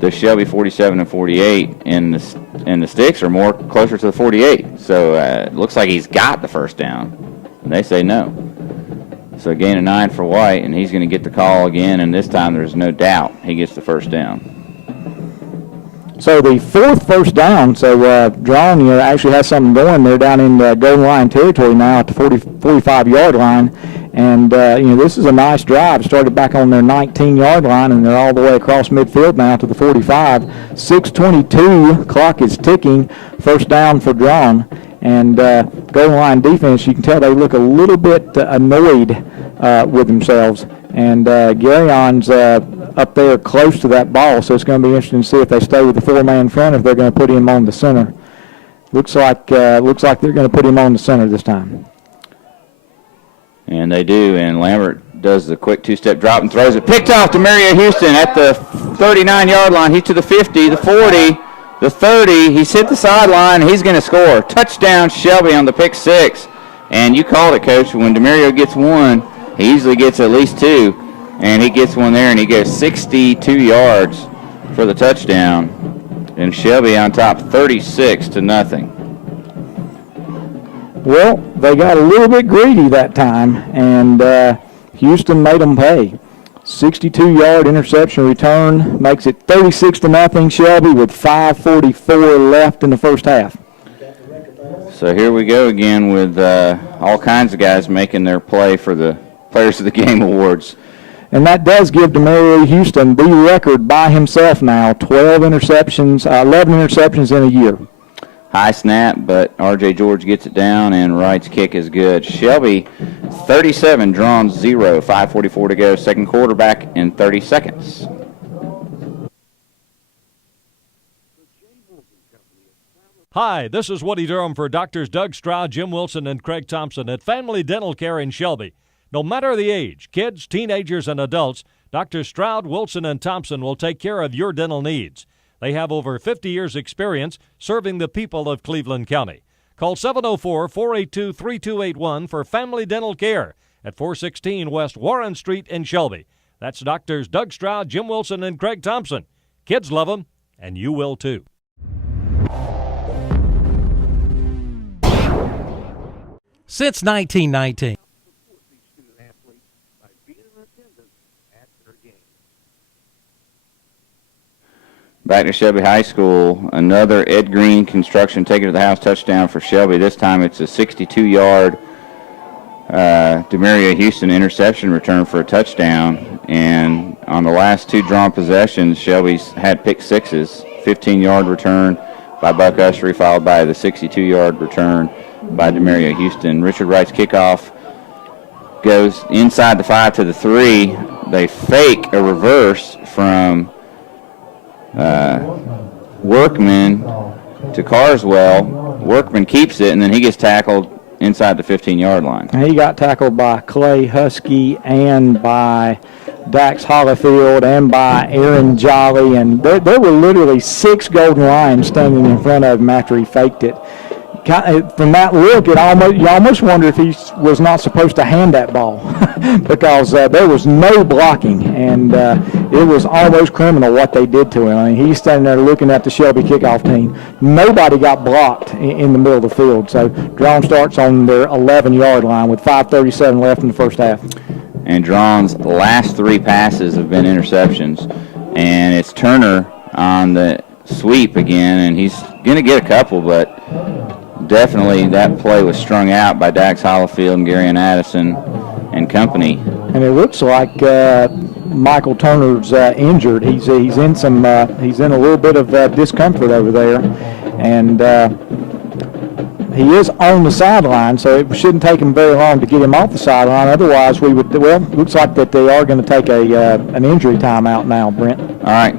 the Shelby 47 and 48, and the sticks are more closer to the 48. So it looks like he's got the first down, and they say no. So a gain of 9 for White, and he's going to get the call again, and this time there's no doubt he gets the first down. So the fourth first down, so Draughn actually has something going. They're down in goal line territory now at the 45-yard line. And, this is a nice drive. Started back on their 19-yard line, and they're all the way across midfield now to the 45. 6:22, clock is ticking. First down for Draughn. And goal line defense, you can tell they look a little bit annoyed with themselves. And Garion's up there close to that ball, so it's going to be interesting to see if they stay with the four-man front, if they're going to put him on the center. Looks like they're going to put him on the center this time. And they do, and Lambert does the quick two-step drop and throws it. Picked off to Mario Houston at the 39-yard line. He's to the 50, the 40, the 30. He's hit the sideline. He's going to score. Touchdown, Shelby on the pick six. And you called it, Coach. When DeMario gets one, he usually gets at least two. And he gets one there, and he goes 62 yards for the touchdown. And Shelby on top 36-0. Well, they got a little bit greedy that time, and Houston made them pay. 62-yard interception return makes it 36-0 Shelby with 5:44 left in the first half. So here we go again with all kinds of guys making their play for the Players of the Game awards. And that does give DeMario Houston the record by himself now, 11 interceptions in a year. High snap, but R.J. George gets it down, and Wright's kick is good. Shelby, 37, Draughn 0, 5:44 to go. Second quarter back in 30 seconds. Hi, this is Woody Durham for Doctors Doug Stroud, Jim Wilson, and Craig Thompson at Family Dental Care in Shelby. No matter the age, kids, teenagers, and adults, Dr. Stroud, Wilson, and Thompson will take care of your dental needs. They have over 50 years' experience serving the people of Cleveland County. Call 704-482-3281 for Family Dental Care at 416 West Warren Street in Shelby. That's Doctors Doug Stroud, Jim Wilson, and Craig Thompson. Kids love them, and you will too. Since 1919. Back to Shelby High School, another Ed Green construction taken to the house touchdown for Shelby. This time it's a 62-yard DeMario Houston interception return for a touchdown. And on the last two drawn possessions, Shelby's had pick sixes. 15-yard return by Buck Ushery, followed by the 62-yard return by DeMario Houston. Richard Wright's kickoff goes inside the 5 to the 3. They fake a reverse from Workman to Carswell. Workman keeps it, and then he gets tackled inside the 15-yard line. He got tackled by Clay Husky and by Dax Hollifield and by Aaron Jolly, and there were literally 6 Golden Lions standing in front of him after he faked it. From that look, you almost wonder if he was not supposed to hand that ball because there was no blocking, and it was almost criminal what they did to him. I mean, he's standing there looking at the Shelby kickoff team. Nobody got blocked in the middle of the field. So Draughn starts on their 11-yard line with 5:37 left in the first half. And Draughn's last 3 passes have been interceptions, and it's Turner on the sweep again, and he's going to get a couple, but definitely that play was strung out by Dax Hollifield and Gary and Addison and company. And it looks like Michael Turner's injured. He's in a little bit of discomfort over there, and he is on the sideline, so it shouldn't take him very long to get him off the sideline. Otherwise, looks like that they are going to take an injury timeout now, Brent. All right,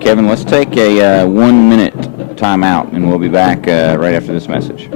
Kevin, let's take a 1 minute timeout, and we'll be back right after this message.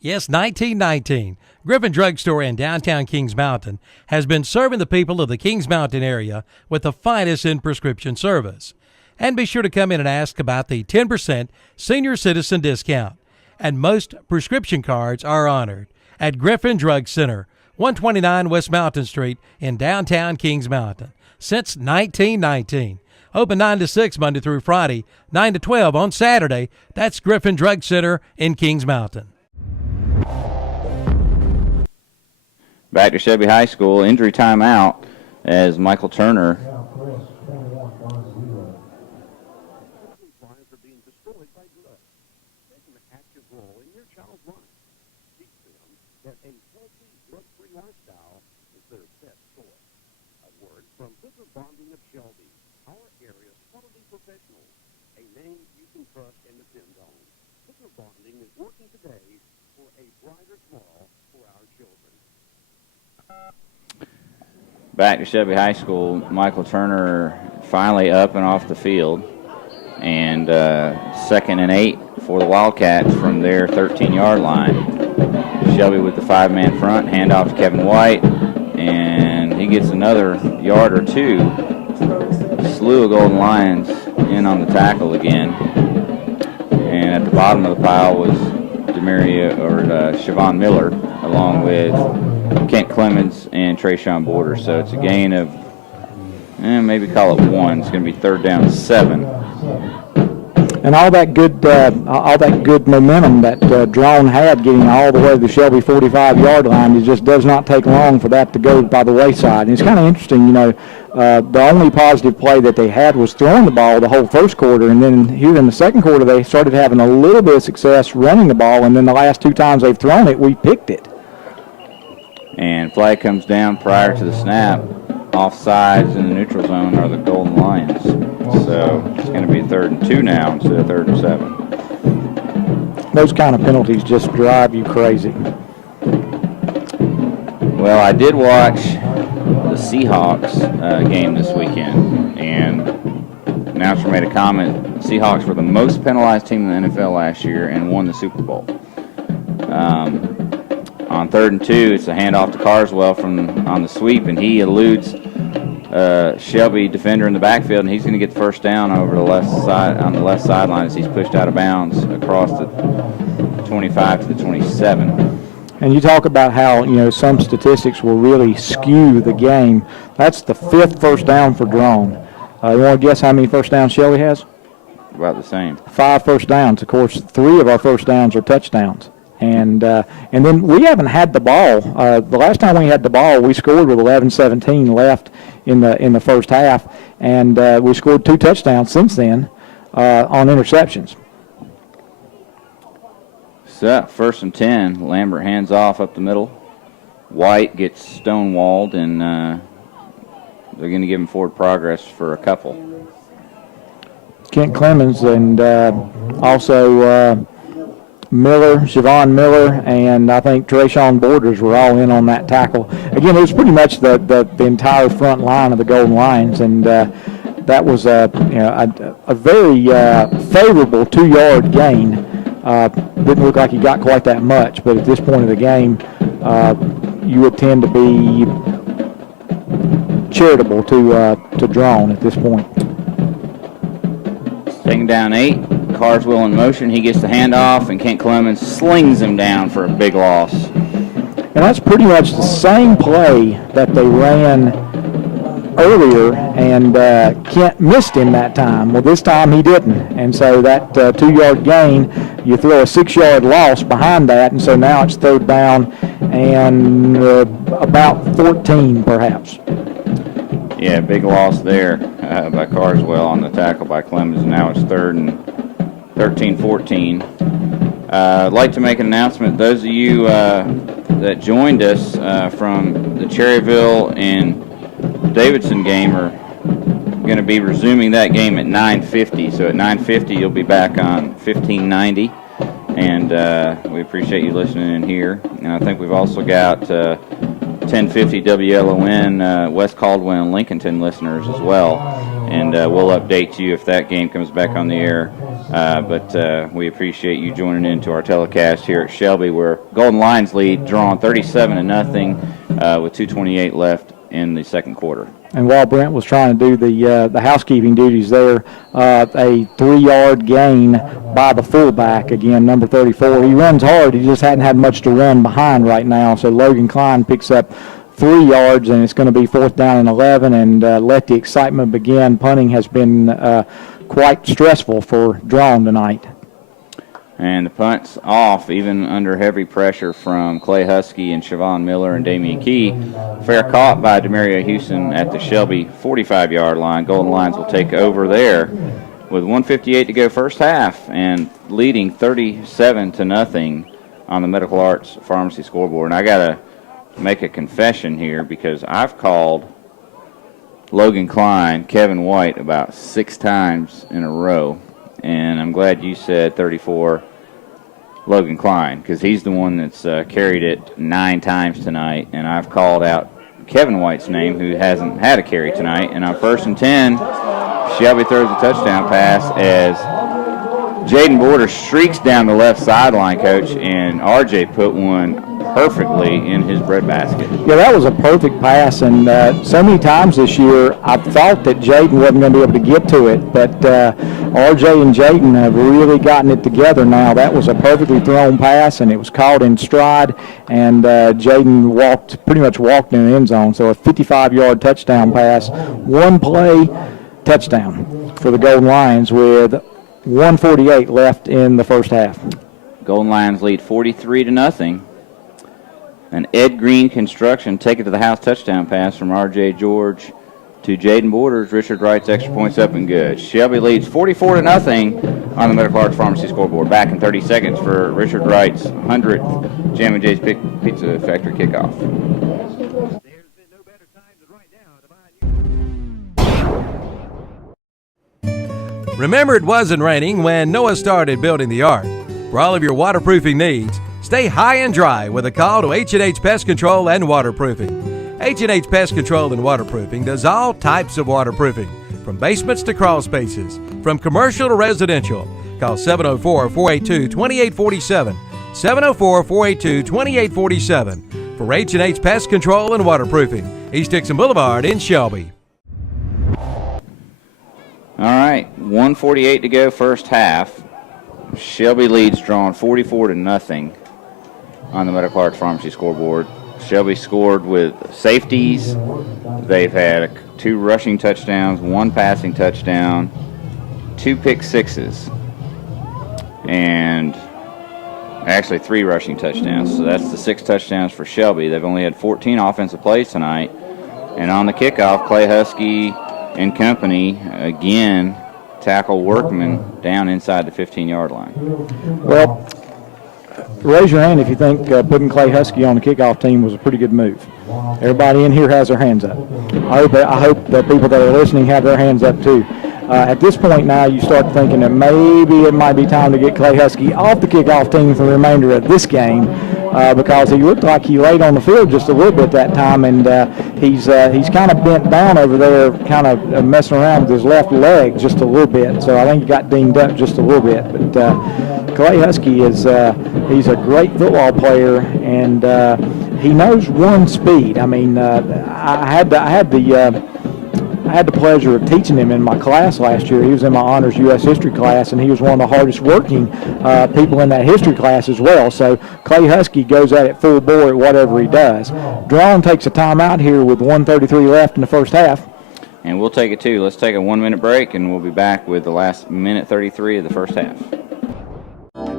Yes, 1919. Griffin Drug Store in downtown Kings Mountain has been serving the people of the Kings Mountain area with the finest in prescription service. And be sure to come in and ask about the 10% senior citizen discount. And most prescription cards are honored at Griffin Drug Center, 129 West Mountain Street in downtown Kings Mountain. Since 1919. Open 9 to 6 Monday through Friday, 9 to 12 on Saturday. That's Griffin Drug Center in Kings Mountain. Back to Shelby High School, injury timeout as Michael Turner Bonding of Shelby, our area's quality professionals, a name you can trust and depend on. Hooker Bonding is working today for a brighter tomorrow for our children. Back to Shelby High School, Michael Turner finally up and off the field, and 2nd and 8 for the Wildcats from their 13-yard line. Shelby with the 5-man front, handoff to Kevin White, and he gets another yard or two. Slew of Golden Lions in on the tackle again. And at the bottom of the pile was Siobhan Miller, along with Kent Clemens and Trayshawn Borders. So it's a gain of, maybe call it 1. It's going to be 3rd down 7. And all that good momentum that Draughn had getting all the way to the Shelby 45-yard line, it just does not take long for that to go by the wayside. And it's kind of interesting, the only positive play that they had was throwing the ball the whole first quarter, and then here in the second quarter they started having a little bit of success running the ball, and then the last 2 times they've thrown it, we picked it. And flag comes down prior to the snap. Offsides in the neutral zone are the Golden Lions. So it's going to be 3rd and 2 now instead of 3rd and 7. Those kind of penalties just drive you crazy. Well, I did watch the Seahawks game this weekend, and the announcer made a comment. The Seahawks were the most penalized team in the NFL last year and won the Super Bowl. On 3rd and 2, it's a handoff to Carswell on the sweep, and he eludes Shelby defender in the backfield, and he's going to get the first down over the left side on the left sideline as he's pushed out of bounds across the 25 to the 27. And you talk about how some statistics will really skew the game. That's the 5th first down for Draughn. You want to guess how many first downs Shelby has? About the same. 5 first downs. Of course, 3 of our first downs are touchdowns. And then we haven't had the ball. The last time we had the ball, we scored with 11:17 left in the first half, and we scored 2 touchdowns since then on interceptions. So 1st and 10. Lambert hands off up the middle. White gets stonewalled, and they're going to give him forward progress for a couple. Kent Clemens and also Siobhan Miller, and I think Trayshawn Borders were all in on that tackle. Again, it was pretty much the entire front line of the Golden Lions, and that was a very favorable 2-yard gain. Didn't look like he got quite that much, but at this point of the game, you would tend to be charitable to Draughn at this point. Taking down 8. Carswell in motion. He gets the handoff, and Kent Clemens slings him down for a big loss. And that's pretty much the same play that they ran earlier, and Kent missed him that time. Well, this time he didn't. And so that 2-yard gain, you throw a 6-yard loss behind that, and so now it's 3rd down and about 14 perhaps. Yeah, big loss there by Carswell on the tackle by Clemens. Now it's 3rd and 13-14. I'd like to make an announcement. Those of you that joined us from the Cherryville and Davidson game are going to be resuming that game at 9:50. So at 9:50 you'll be back on 1590. And we appreciate you listening in here. And I think we've also got 1050 WLON, West Caldwell and Lincolnton listeners as well. And we'll update you if that game comes back on the air. But we appreciate you joining in to our telecast here at Shelby, where Golden Lions lead Draughn 37-0 with 2:28 left in the second quarter. And while Brent was trying to do the housekeeping duties there, a 3-yard gain by the fullback, again, number 34. He runs hard. He just hadn't had much to run behind right now. So Logan Klein picks up 3 yards, and it's going to be 4th down and 11, and let the excitement begin. Punting has been quite stressful for Draughn tonight. And the punt's off, even under heavy pressure from Clay Husky and Siobhan Miller and Damian Key. Fair caught by Demaria Houston at the Shelby 45-yard line. Golden Lions will take over there with 1:58 to go first half and leading 37-0 on the Medical Arts Pharmacy scoreboard. And I got to make a confession here because I've called Logan Klein, Kevin White about 6 times in a row. And I'm glad you said 34 Logan Klein, because he's the one that's carried it 9 times tonight. And I've called out Kevin White's name, who hasn't had a carry tonight. And on 1st and 10, Shelby throws a touchdown pass as Jaden Border streaks down the left sideline, Coach, and RJ put one perfectly in his breadbasket. Yeah, that was a perfect pass, and so many times this year I thought that Jaden wasn't going to be able to get to it, but RJ and Jaden have really gotten it together now. That was a perfectly thrown pass, and it was caught in stride, and Jaden pretty much walked in the end zone. So a 55-yard touchdown pass, 1 play touchdown for the Golden Lions with 1:48 left in the first half. Golden Lions lead 43-0. And Ed Green Construction take it to the house touchdown pass from R.J. George to Jaden Borders. Richard Wright's extra points up and good. Shelby leads 44-0 on the Medical Arts Pharmacy scoreboard. Back in 30 seconds for Richard Wright's 100th Jam & J's Pizza Factory kickoff. Remember, it wasn't raining when Noah started building the ark. For all of your waterproofing needs, stay high and dry with a call to H&H Pest Control and Waterproofing. H&H Pest Control and Waterproofing does all types of waterproofing, from basements to crawl spaces, from commercial to residential. Call 704-482-2847, 704-482-2847 for H&H Pest Control and Waterproofing, East Dixon Boulevard in Shelby. All right, 1:48 to go first half. Shelby leads Draughn 44-0 on the Medical Arts Pharmacy scoreboard. Shelby scored with safeties. They've had 2 rushing touchdowns, 1 passing touchdown, 2 pick sixes, and actually 3 rushing touchdowns. So that's the 6 touchdowns for Shelby. They've only had 14 offensive plays tonight. And on the kickoff, Clay Husky and company again tackle Workman down inside the 15-yard line. Well, raise your hand if you think putting Clay Husky on the kickoff team was a pretty good move. Everybody in here has their hands up. I hope the people that are listening have their hands up too. At this point now, you start thinking that maybe it might be time to get Clay Husky off the kickoff team for the remainder of this game, because he looked like he laid on the field just a little bit that time, and he's kind of bent down over there, kind of messing around with his left leg just a little bit. So I think he got dinged up just a little bit. But Clay Husky is he's a great football player, and he knows one speed. I mean, I had the pleasure of teaching him in my class last year. He was in my honors U.S. history class, and he was one of the hardest working people in that history class as well. So Clay Husky goes at it full bore at whatever he does. Draughn takes a timeout here with 1:33 left in the first half. And we'll take it too. Let's take a 1-minute break, and we'll be back with the last minute 33 of the first half.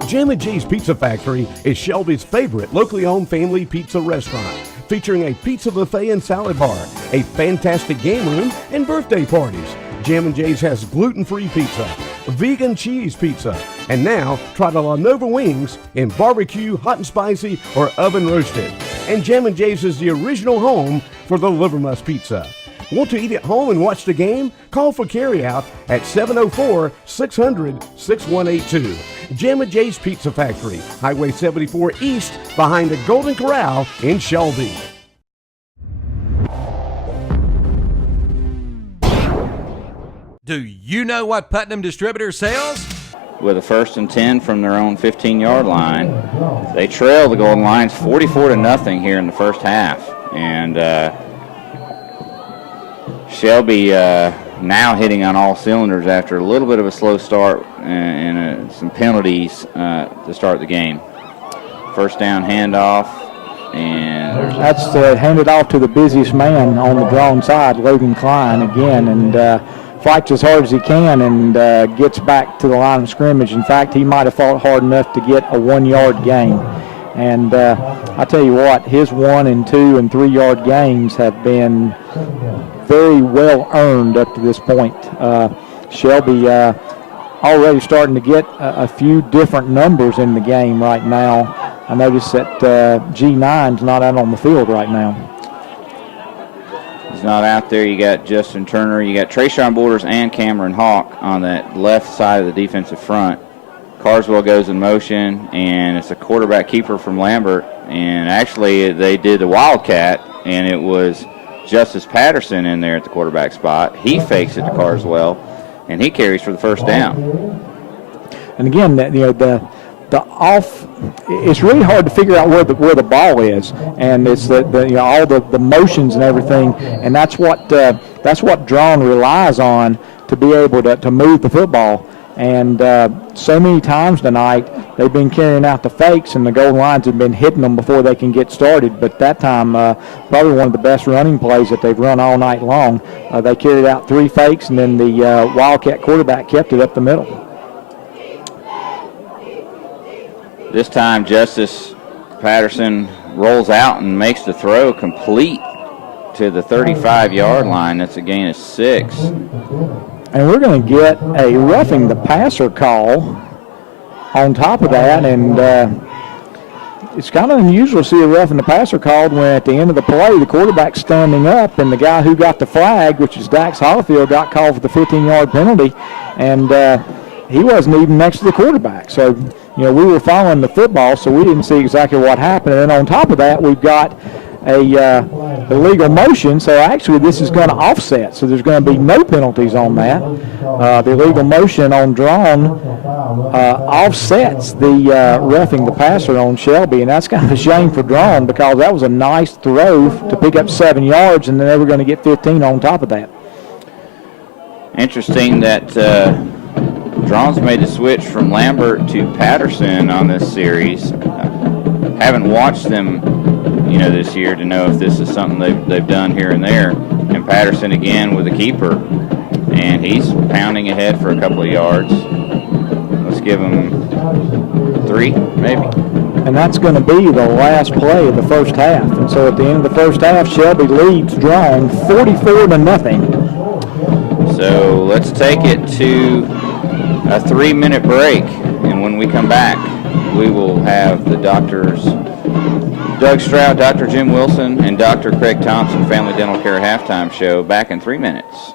Jam & J's Pizza Factory is Shelby's favorite locally owned family pizza restaurant, featuring a pizza buffet and salad bar, a fantastic game room, and birthday parties. Jam & J's has gluten-free pizza, vegan cheese pizza, and now try the La Nova wings in barbecue, hot and spicy, or oven roasted. And Jam & J's is the original home for the Livermus pizza. Want to eat at home and watch the game? Call for carryout at 704-600-6182. Jam & J's Pizza Factory, Highway 74 East, behind the Golden Corral in Shelby. Do you know what Putnam Distributors sells? With a 1st and 10 from their own 15-yard line. They trail the Golden Lions 44-0 here in the first half. And Shelby now hitting on all cylinders after a little bit of a slow start and some penalties to start the game. First down handoff, and that's handed off to the busiest man on the Draughn side, Logan Klein again, and fights as hard as he can and gets back to the line of scrimmage. In fact, he might have fought hard enough to get a 1-yard gain. And I tell you what, his 1 and 2 and 3 yard gains have been very well earned up to this point. Shelby already starting to get a few different numbers in the game right now. I noticed that G9's not out on the field right now. He's not out there. You got Justin Turner, you got Trayshawn Borders and Cameron Hawk on that left side of the defensive front. Carswell goes in motion, and it's a quarterback keeper from Lambert. And actually, they did the Wildcat, and it was Justice Patterson in there at the quarterback spot. He fakes it to Carswell, and he carries for the first down. And again, the off, it's really hard to figure out where the ball is, and it's all the motions and everything, and that's what Draughn relies on to be able to move the football. And so many times tonight, they've been carrying out the fakes, and the Golden Lions have been hitting them before they can get started. But that time, probably one of the best running plays that they've run all night long. They carried out 3 fakes, and then the Wildcat quarterback kept it up the middle. This time, Justice Patterson rolls out and makes the throw complete to the 35-yard line. That's a gain of 6. And we're going to get a roughing the passer call on top of that, and it's kind of unusual to see a roughing the passer called when at the end of the play the quarterback's standing up, and the guy who got the flag, which is Dax Hollifield, got called for the 15-yard penalty, and he wasn't even next to the quarterback. So, we were following the football, so we didn't see exactly what happened. And then on top of that, we've got a illegal motion, so actually this is going to offset, so there's going to be no penalties on that. The illegal motion on Draughn offsets the roughing the passer on Shelby, and that's kind of a shame for Draughn because that was a nice throw to pick up 7 yards, and then they were going to get 15 on top of that. Interesting that Draughn's made the switch from Lambert to Patterson on this series. Haven't watched them this year to know if this is something they've done here and there. And Patterson again with a keeper, and he's pounding ahead for a couple of yards. Let's give him 3, maybe. And that's going to be the last play of the first half. And so at the end of the first half, Shelby leads Draughn 44-0. So let's take it to a 3-minute break, and when we come back, we will have the doctors Doug Stroud, Dr. Jim Wilson, and Dr. Craig Thompson, Family Dental Care halftime show, back in 3 minutes.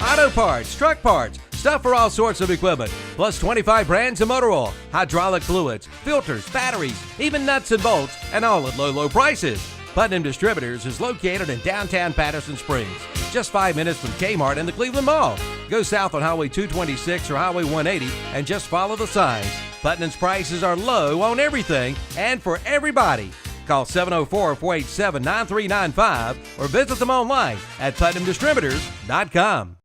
Auto parts, truck parts, stuff for all sorts of equipment, plus 25 brands of motor oil, hydraulic fluids, filters, batteries, even nuts and bolts, and all at low, low prices. Putnam Distributors is located in downtown Patterson Springs, just 5 minutes from Kmart and the Cleveland Mall. Go south on Highway 226 or Highway 180 and just follow the signs. Putnam's prices are low on everything and for everybody. Call 704-487-9395 or visit them online at PutnamDistributors.com.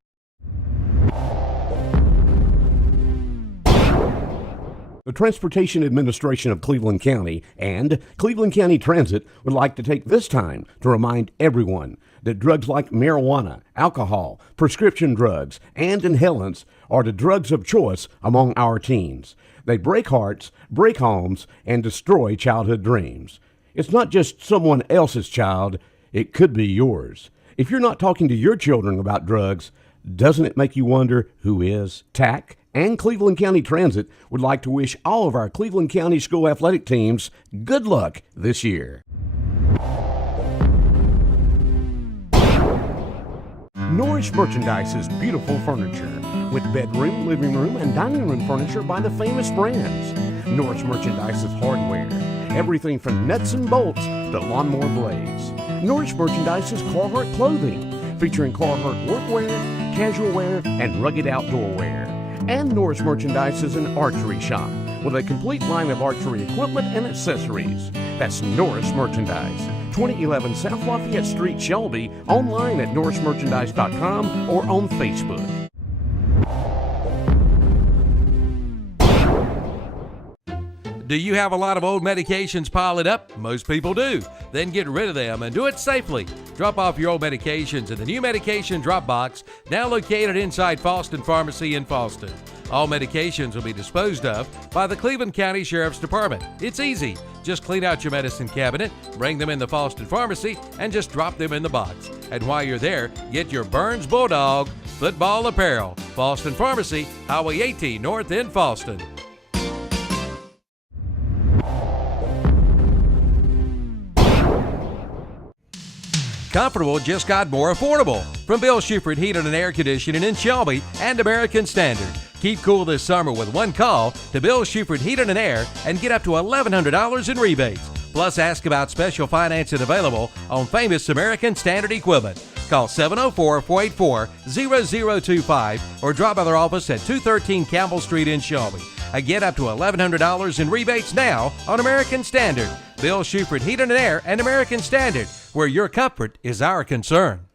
The Transportation Administration of Cleveland County and Cleveland County Transit would like to take this time to remind everyone that drugs like marijuana, alcohol, prescription drugs, and inhalants are the drugs of choice among our teens. They break hearts, break homes, and destroy childhood dreams. It's not just someone else's child, it could be yours. If you're not talking to your children about drugs, doesn't it make you wonder who is? TAC and Cleveland County Transit would like to wish all of our Cleveland County school athletic teams good luck this year. Norris Merchandise's beautiful furniture with bedroom, living room, and dining room furniture by the famous brands. Norris Merchandise's hardware, everything from nuts and bolts to lawnmower blades. Norris Merchandise's Carhartt Clothing, featuring Carhartt workwear, casual wear, and rugged outdoor wear. And Norris Merchandise is an archery shop with a complete line of archery equipment and accessories. That's Norris Merchandise, 2011 South Lafayette Street, Shelby, online at norrismerchandise.com or on Facebook. Do you have a lot of old medications piling up? Most people do. Then get rid of them and do it safely. Drop off your old medications in the new medication drop box, now located inside Falston Pharmacy in Falston. All medications will be disposed of by the Cleveland County Sheriff's Department. It's easy. Just clean out your medicine cabinet, bring them in the Falston Pharmacy, and just drop them in the box. And while you're there, get your Burns Bulldog football apparel. Falston Pharmacy, Highway 18 North in Falston. Comfortable just got more affordable. From Bill Schufert Heating and Air Conditioning in Shelby and American Standard. Keep cool this summer with one call to Bill Schufert Heating and Air and get up to $1,100 in rebates. Plus, ask about special financing available on famous American Standard equipment. Call 704-484-0025 or drop by their office at 213 Campbell Street in Shelby. Get up to $1,100 in rebates now on American Standard. Bill Schufert Heating and Air and American Standard, where your comfort is our concern.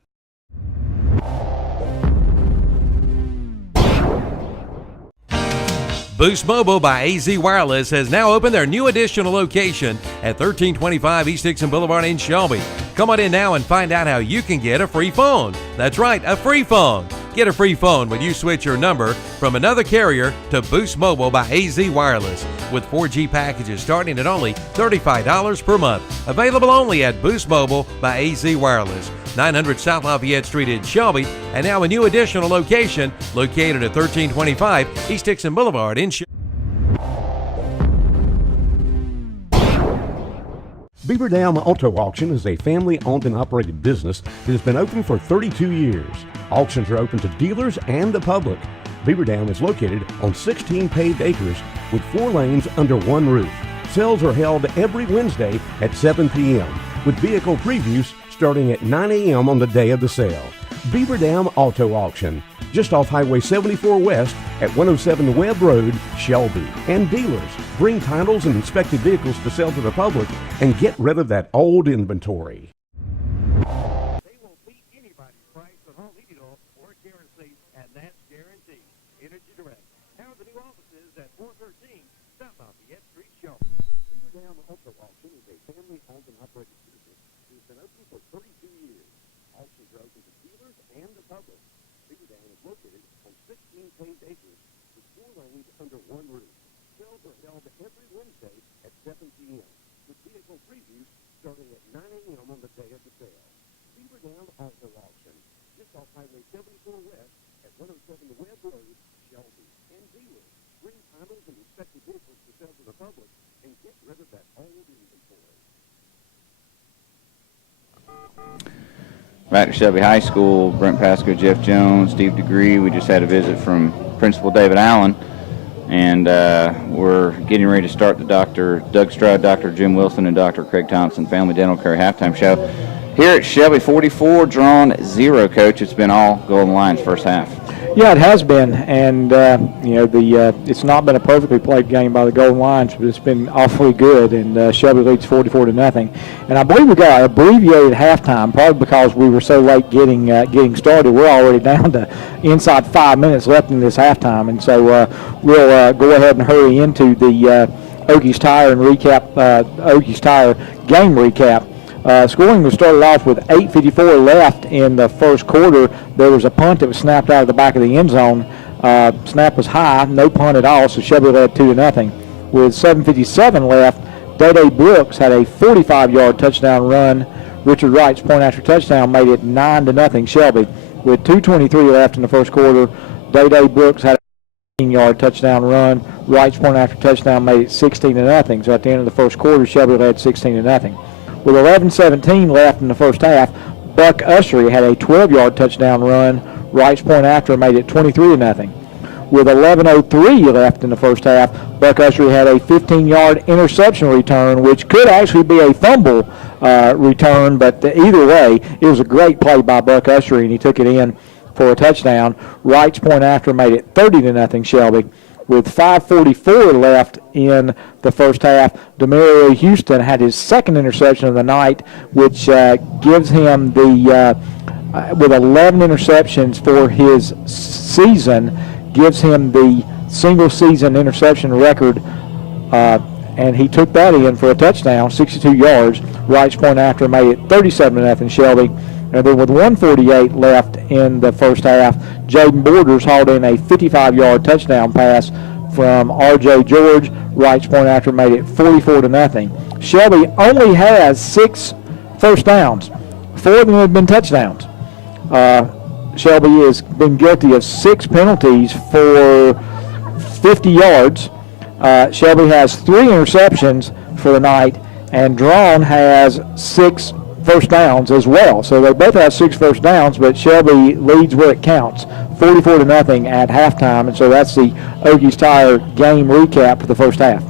Boost Mobile by AZ Wireless has now opened their new additional location at 1325 East Dixon Boulevard in Shelby. Come on in now and find out how you can get a free phone. That's right, a free phone. Get a free phone when you switch your number from another carrier to Boost Mobile by AZ Wireless with 4G packages starting at only $35 per month. Available only at Boost Mobile by AZ Wireless, 900 South Lafayette Street in Shelby, and now a new additional location located at 1325 East Dixon Boulevard in Shelby. Beaver Dam Auto Auction is a family-owned and operated business that has been open for 32 years. Auctions are open to dealers and the public. Beaver Dam is located on 16 paved acres with 4 lanes under one roof. Sales are held every Wednesday at 7 p.m. with vehicle previews starting at 9 a.m. on the day of the sale. Beaver Dam Auto Auction, just off Highway 74 West at 107 Webb Road, Shelby. And dealers, bring titles and inspected vehicles to sell to the public and get rid of that old inventory. They won't beat anybody's price of home heating oil or guarantee, and that's guaranteed. Energy Direct. Now the new offices at 413 South Lafayette Street, Shelby. Beaver Dam Auto Auction is a family-owned and operated business that has been open for 32 years. Auctions are open to dealers and the public. Beaver Dam is located on 16 paved acres with 4 lanes under one roof. Sales are held every Wednesday at 7 p.m. with vehicle previews starting at 9 a.m. on the day of the sale. Beaver Dam Auto Auction, just off Highway 74 West at 107 Webb Road, Shelby. And dealers, bring titles and inspected vehicles to sell to the public and get rid of that old inventory. Back to Shelby High School, Brent Pasco, Jeff Jones, Steve Degree. We just had a visit from Principal David Allen, and we're getting ready to start the Dr. Doug Stroud, Dr. Jim Wilson, and Dr. Craig Thompson Family Dental Care halftime show. Here at Shelby, 44, Draughn 0, Coach. It's been all Golden Lions first half. Yeah, it has been, and it's not been a perfectly played game by the Golden Lions, but it's been awfully good, and Shelby leads 44-0. And I believe we got an abbreviated halftime, probably because we were so late getting started. We're already down to inside 5 minutes left in this halftime, and so we'll go ahead and hurry into the Okies Tire and recap Okies Tire game recap. Scoring was started off with 8:54 left in the first quarter. There was a punt that was snapped out of the back of the end zone. Snap was high, no punt at all, so Shelby led 2-0. With 7:57 left, Day Brooks had a 45-yard touchdown run. Richard Wright's point after touchdown made it 9-0 Shelby. With 2:23 left in the first quarter, Day Brooks had a 15-yard touchdown run. Wright's point after touchdown made it 16-0. So at the end of the first quarter, Shelby led 16-0. With 11:17 left in the first half, Buck Ussery had a 12-yard touchdown run. Wright's point after made it 23-0. with 11:03 left in the first half, Buck Ussery had a 15-yard interception return, which could actually be a fumble return, but either way, it was a great play by Buck Ussery, and he took it in for a touchdown. Wright's point after made it 30-0 Shelby. With 5:44 left in the first half, Demario Houston had his second interception of the night, which gives him the, with 11 interceptions for his season, gives him the single-season interception record, and he took that in for a touchdown, 62 yards. Wright's point after made it 37-0 Shelby. And then with 1:48 left in the first half, Jaden Borders hauled in a 55-yard touchdown pass from R.J. George. Wright's point after made it 44-0. Shelby only has 6 first downs. 4 of them have been touchdowns. Shelby has been guilty of 6 penalties for 50 yards. Shelby has 3 interceptions for the night, and Draughn has 6 first downs as well. So they both have 6 first downs, but Shelby leads where it counts, 44-0 at halftime. And so that's the Okies Tire game recap for the first half.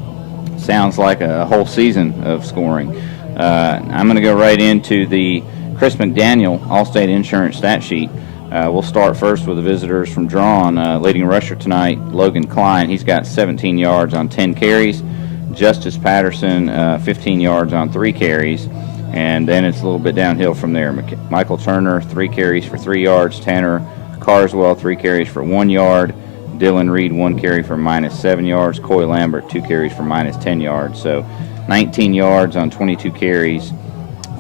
Sounds like a whole season of scoring. I'm going to go right into the Chris McDaniel Allstate Insurance stat sheet. We'll start first with the visitors from Draughn. Leading rusher tonight, Logan Klein. He's got 17 yards on 10 carries. Justice Patterson, 15 yards on 3 carries. And then it's a little bit downhill from there. Michael Turner, 3 carries for 3 yards. Tanner Carswell, 3 carries for 1 yard. Dylan Reed, 1 carry for -7 yards. Coy Lambert, 2 carries for -10 yards. So 19 yards on 22 carries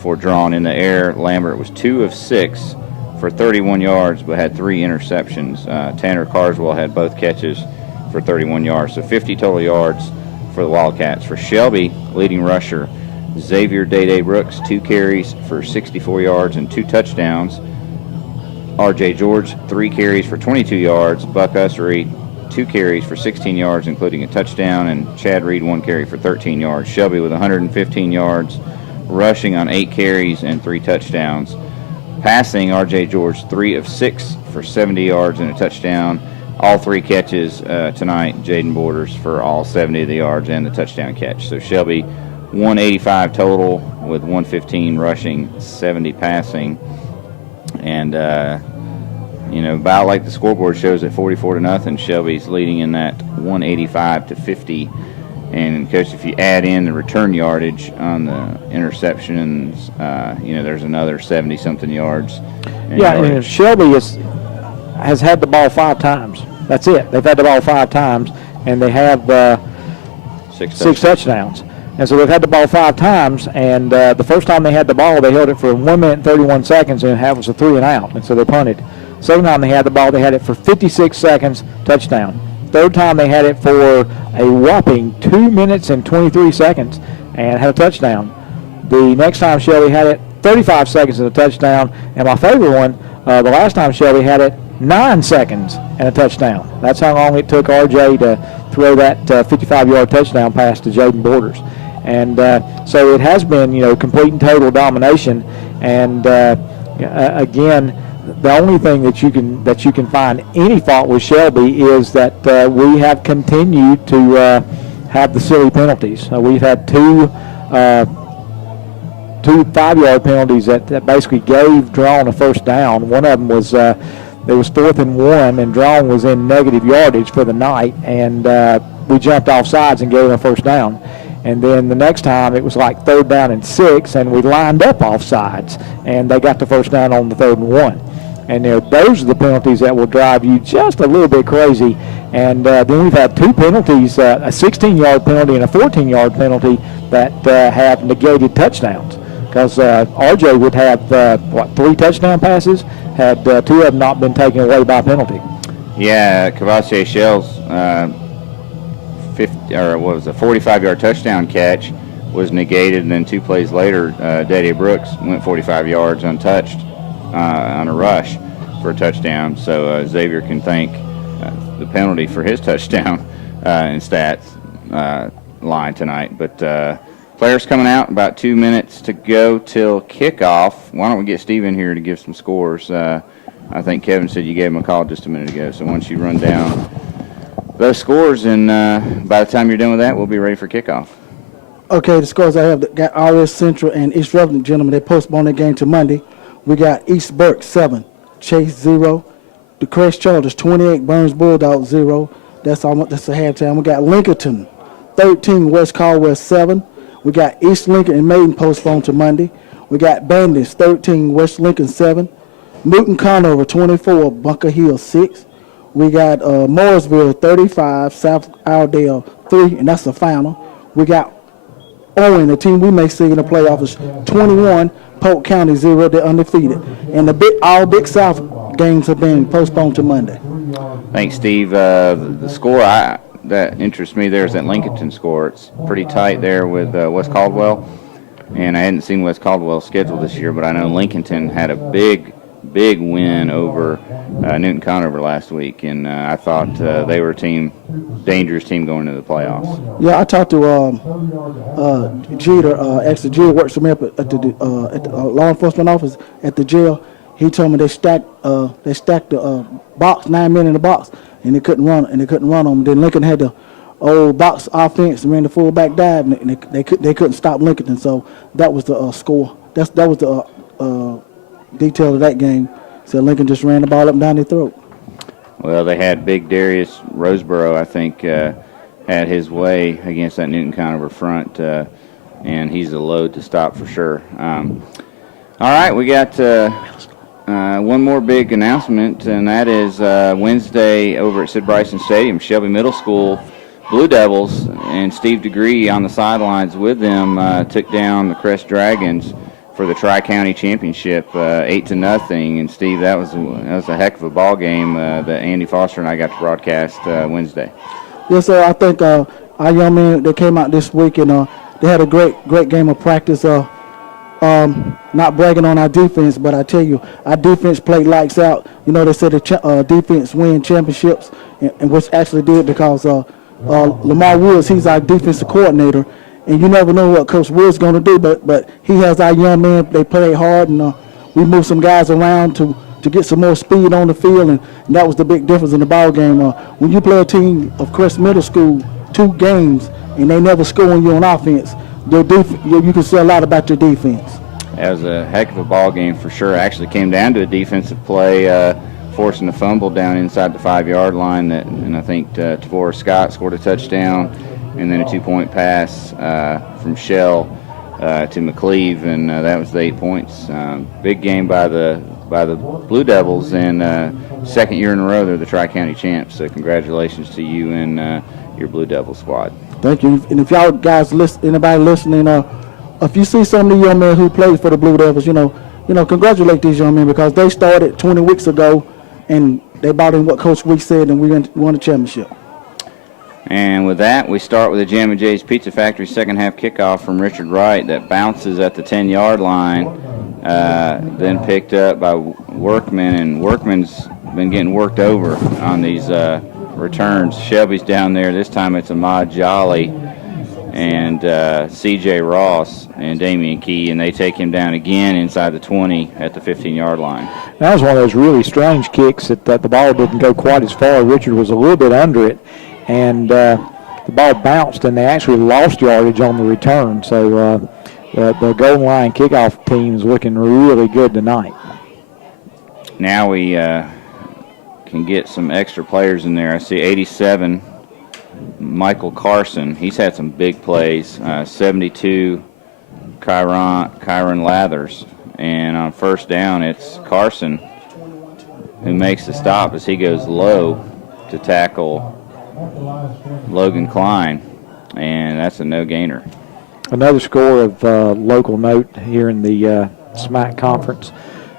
for Draughn in the air. Lambert was 2 of 6 for 31 yards, but had 3 interceptions. Tanner Carswell had both catches for 31 yards. So 50 total yards for the Wildcats. For Shelby, leading rusher, Xavier Day Brooks, 2 carries for 64 yards and 2 touchdowns. R.J. George, 3 carries for 22 yards. Buck Ussery, 2 carries for 16 yards, including a touchdown. And Chad Reed, 1 carry for 13 yards. Shelby with 115 yards, rushing on 8 carries and 3 touchdowns. Passing, R.J. George, 3 of 6 for 70 yards and a touchdown. All 3 catches tonight, Jaden Borders for all 70 of the yards and the touchdown catch. So Shelby, 185 total with 115 rushing, 70 passing. And, about like the scoreboard shows at 44-0, Shelby's leading in that 185-50. And, Coach, if you add in the return yardage on the interceptions, there's another 70-something yards. And Shelby has had the ball 5 times. That's it. They've had the ball 5 times, and they have 6 touchdowns. And so they've had the ball 5 times, and the first time they had the ball, they held it for 1 minute and 31 seconds, and it was a 3 and out, and so they punted. Second time they had the ball, they had it for 56 seconds, touchdown. Third time they had it for a whopping 2 minutes and 23 seconds, and had a touchdown. The next time Shelby had it, 35 seconds and a touchdown, and my favorite one, the last time Shelby had it, 9 seconds and a touchdown. That's how long it took RJ to throw that 55-yard touchdown pass to Jaden Borders. And so it has been, complete and total domination. And again, the only thing that you can find any fault with Shelby is that we have continued to have the silly penalties. We've had 2 5-yard penalties that basically gave Draughn a first down. One of them was it was 4th and 1, and Draughn was in negative yardage for the night, and we jumped off sides and gave him a first down. And then the next time it was like 3rd down and 6, and we lined up off sides, and they got the first down on the 3rd and 1. And those are the penalties that will drive you just a little bit crazy. And then we've had 2 penalties, a 16-yard penalty and a 14-yard penalty that have negated touchdowns. Because RJ would have, 3 touchdown passes, had 2 of them not been taken away by penalty. Yeah, Cavassier Shell's 45-yard touchdown catch was negated, and then 2 plays later, Dede Brooks went 45 yards untouched on a rush for a touchdown. So Xavier can thank the penalty for his touchdown in stats line tonight. But players coming out, about 2 minutes to go till kickoff. Why don't we get Steve in here to give some scores? I think Kevin said you gave him a call just a minute ago. So once you run down those scores, and by the time you're done with that, we'll be ready for kickoff. Okay, the scores I have got RS Central and East Revenant, gentlemen. They postponed their game to Monday. We got East Burke 7, Chase 0, the Crest Chargers 28, Burns Bulldogs 0. That's the halftime. We got Lincolnton 13, West Caldwell 7. We got East Lincoln and Maiden postponed to Monday. We got Bandits 13, West Lincoln 7. Newton Conover 24, Bunker Hill 6. We got Morrisville 35, South Iredale 3, and that's the final. We got Owen, the team we may see in the playoffs, 21, Polk County 0, they're undefeated. And all Big South games have been postponed to Monday. Thanks, Steve. The score that interests me there is that Lincolnton score. It's pretty tight there with West Caldwell. And I hadn't seen West Caldwell's schedule this year, but I know Lincolnton had a big win over Newton Conover last week, and I thought they were a dangerous team going into the playoffs. Yeah, I talked to Jeter. Actually, Jeter works for me up at the law enforcement office at the jail. He told me they stacked the box, 9 men in the box, and they couldn't run them. Then Lincoln had the old box offense, and ran the fullback dive, and they couldn't stop Lincoln. So that was the score. That was the detail of that game. So Lincoln just ran the ball up and down their throat. Well, they had big Darius Roseborough, I think, had his way against that Newton Conover front, and he's a load to stop for sure. All right, we got one more big announcement, and that is Wednesday over at Sid Bryson Stadium, Shelby Middle School Blue Devils and Steve DeGree on the sidelines with them took down the Crest Dragons for the Tri-County Championship, 8-0. And Steve, that was a heck of a ball game that Andy Foster and I got to broadcast Wednesday. Yes, sir. I think our young men, they came out this week and they had a great game of practice. Not bragging on our defense, but I tell you, our defense played lights out. You know, they said the defense win championships, and which actually did because Lamar Woods, he's our defensive coordinator. And you never know what Coach Wood's going to do, but he has our young men. They play hard, and we moved some guys around to get some more speed on the field, and that was the big difference in the ball game. When you play a team of Crest Middle School 2 games and they never score on you on offense, you can say a lot about your defense. That was a heck of a ball game for sure. It actually came down to a defensive play, forcing a fumble down inside the 5-yard line, and I think Tavora Scott scored a touchdown. And then a 2-point pass from Shell to McCleve, and that was the 8 points. Big game by the Blue Devils, and second year in a row they're the Tri-County champs. So congratulations to you and your Blue Devil squad. Thank you. And if y'all guys anybody listening, if you see some of the young men who played for the Blue Devils, congratulate these young men because they started 20 weeks ago, and they bought in what Coach Weeks said, and we won the championship. And with that, we start with the Jammin' Jay's Pizza Factory second half kickoff from Richard Wright that bounces at the 10-yard line, then picked up by Workman, and Workman's been getting worked over on these returns. Shelby's down there. This time it's Ahmad Jolly and C.J. Ross and Damian Key, and they take him down again inside the 20 at the 15-yard line. That was one of those really strange kicks that the ball didn't go quite as far. Richard was a little bit under it, and the ball bounced, and they actually lost yardage on the return. So the goal line kickoff team is looking really good tonight. Now we can get some extra players in there. I see 87, Michael Carson. He's had some big plays. 72, Kyron Lathers. And on first down, it's Carson who makes the stop as he goes low to tackle Logan Klein, and that's a no-gainer. Another score of local note here in the SMAC conference.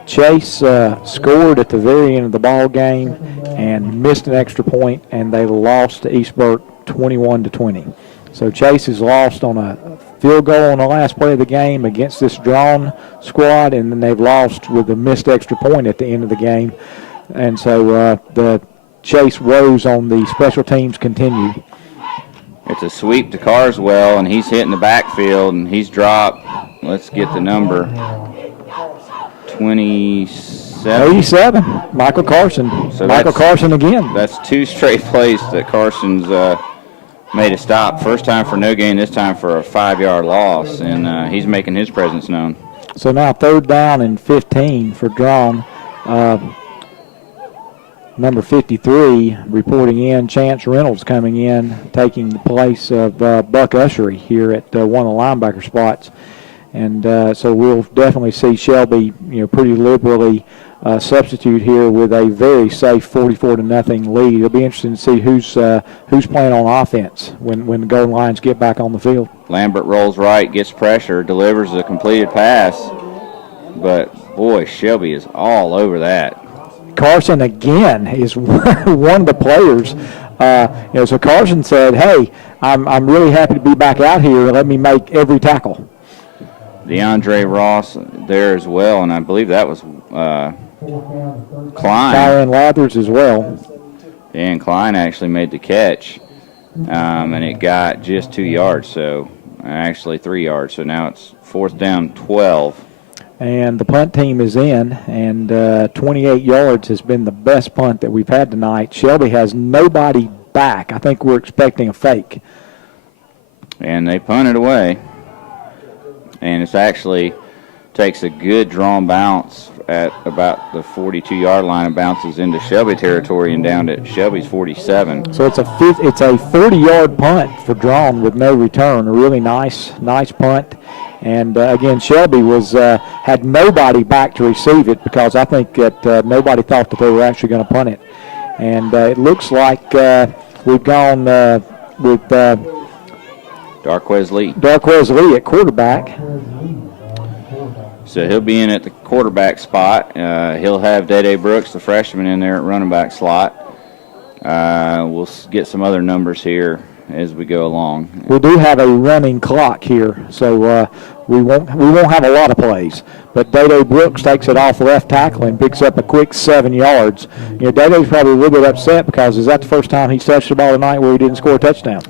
Chase scored at the very end of the ball game and missed an extra point, and they lost to East Burke 21-20. So Chase is lost on a field goal on the last play of the game against this Draughn squad, and then they've lost with a missed extra point at the end of the game. And so the Chase woes on the special teams continue. It's a sweep to Carswell, and he's hitting the backfield, and he's dropped. Let's get the number. 26. 87. Michael Carson. So Michael Carson again. That's 2 straight plays that Carson's made a stop. First time for no gain, this time for a 5-yard loss, and he's making his presence known. So now 3rd down and 15 for Draughn. Number 53 reporting in, Chance Reynolds coming in, taking the place of Buck Ushery here at one of the linebacker spots. And so we'll definitely see Shelby, pretty liberally substitute here with a very safe 44-0 lead. It'll be interesting to see who's playing on offense when the goal lines get back on the field. Lambert rolls right, gets pressure, delivers a completed pass, but boy, Shelby is all over that. Carson again is one of the players. So Carson said, "Hey, I'm really happy to be back out here. Let me make every tackle." DeAndre Ross there as well, and I believe that was Klein. Tyron Lathers as well. And Klein actually made the catch, and it got just 2 yards, so actually 3 yards. So now it's 4th down, 12. And the punt team is in, and 28 yards has been the best punt that we've had tonight. Shelby has nobody back. I think we're expecting a fake. And they punted away. And it's actually takes a good drawn bounce at about the 42-yard line and bounces into Shelby territory and down to Shelby's 47. So it's a 40-yard punt for Draughn with no return. A really nice punt. And again, Shelby had nobody back to receive it because I think that nobody thought that they were actually going to punt it. And it looks like we've gone with Darquez Lee. Darquez Lee at quarterback. So he'll be in at the quarterback spot. He'll have Dede Brooks, the freshman, in there at running back slot. We'll get some other numbers here as we go along. We do have a running clock here, so we won't have a lot of plays. But Dede Brooks takes it off left tackle and picks up a quick 7 yards. Dede's probably a little bit upset because is that the first time he's touched the ball tonight where he didn't score a touchdown?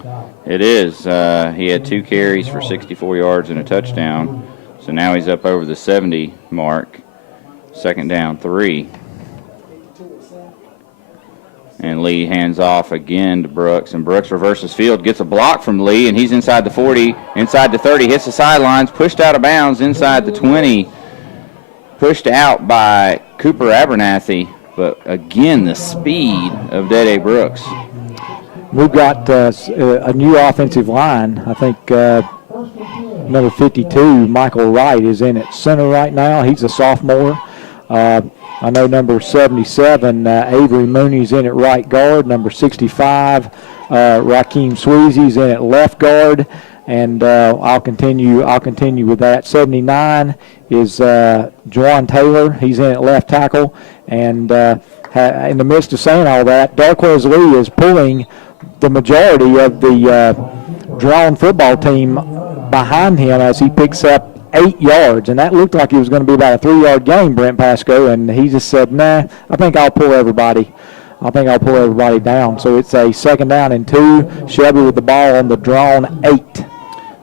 It is. He had 2 carries for 64 yards and a touchdown. So now he's up over the 70 mark. 2nd down, 3. And Lee hands off again to Brooks, and Brooks reverses field, gets a block from Lee, and he's inside the 40, inside the 30, hits the sidelines, pushed out of bounds inside the 20, pushed out by Cooper Abernathy, but again, the speed of Dede Brooks. We've got a new offensive line. I think number 52, Michael Wright, is in at center right now. He's a sophomore. I know number 77, Avery Mooney's in at right guard. Number 65, Raheem Sweezy's in at left guard. And I'll continue with that. 79 is Juwan Taylor. He's in at left tackle. And in the midst of saying all that, Darquez Lee is pulling the majority of the Draughn football team behind him as he picks up 8 yards, and that looked like it was going to be about a 3-yard gain, Brent Pascoe, and he just said, nah, I think I'll pull everybody down. So it's a 2nd down and 2. Shelby with the ball on the Draughn 8.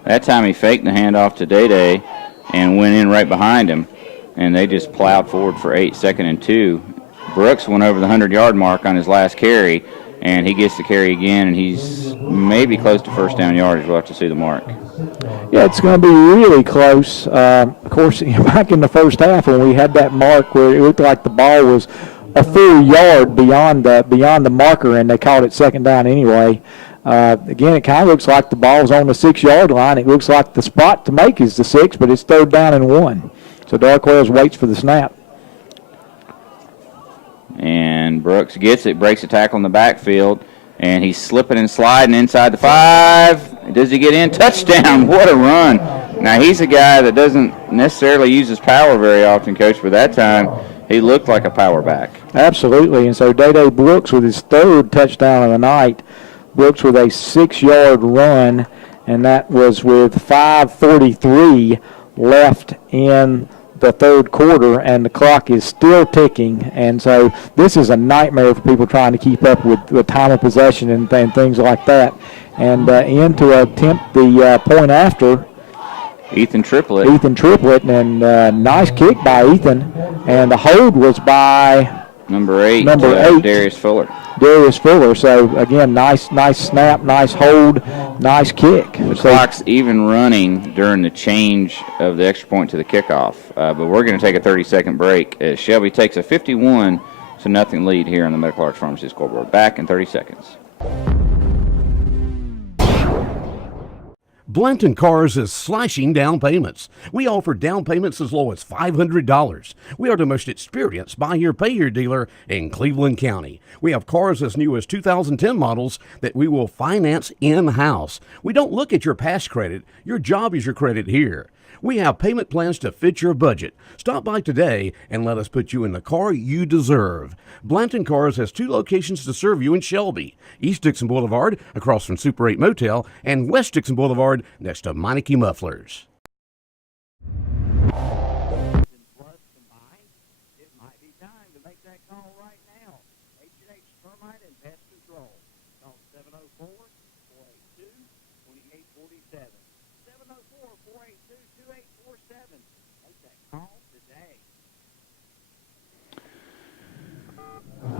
That time he faked the handoff to Dede and went in right behind him, and they just plowed forward for 8, 2nd and 2. Brooks went over the 100-yard mark on his last carry, and he gets the carry again, and he's maybe close to 1st down yardage. We'll have to see the mark. Yeah, it's going to be really close. Of course, back in the first half when we had that mark where it looked like the ball was a full yard beyond the marker, and they called it 2nd down anyway. Again, it kind of looks like the ball's on the 6-yard line. It looks like the spot to make is the 6, but it's 3rd down and 1. So Darquez waits for the snap. And Brooks gets it, breaks a tackle in the backfield, and he's slipping and sliding inside the 5. Does he get in? Touchdown. What a run. Now, he's a guy that doesn't necessarily use his power very often, Coach, but that time he looked like a power back. Absolutely. And so Dede Brooks with his 3rd touchdown of the night. Brooks with a 6-yard run, and that was with 5:43 left in the 3rd quarter, and the clock is still ticking. And so this is a nightmare for people trying to keep up with the time of possession and things like that. And in to attempt the point after, Ethan Triplett, and nice kick by Ethan. And the hold was by number 8, Darius Fuller. So, again, nice snap, nice hold, nice kick. The clock's even running during the change of the extra point to the kickoff. But we're going to take a 30-second break as Shelby takes a 51-0 lead here on the Medical Arts Pharmacy scoreboard. Back in 30 seconds. Blanton Cars is slashing down payments. We offer down payments as low as $500. We are the most experienced buy here, pay here dealer in Cleveland County. We have cars as new as 2010 models that we will finance in-house. We don't look at your past credit. Your job is your credit here. We have payment plans to fit your budget. Stop by today and let us put you in the car you deserve. Blanton Cars has 2 locations to serve you in Shelby. East Dixon Boulevard, across from Super 8 Motel, and West Dixon Boulevard, next to Meineke Mufflers. It might be time to make that call right now. H&H Termite and Pest Control. Call 704-482-2847. 704-482-2847. Make that call today.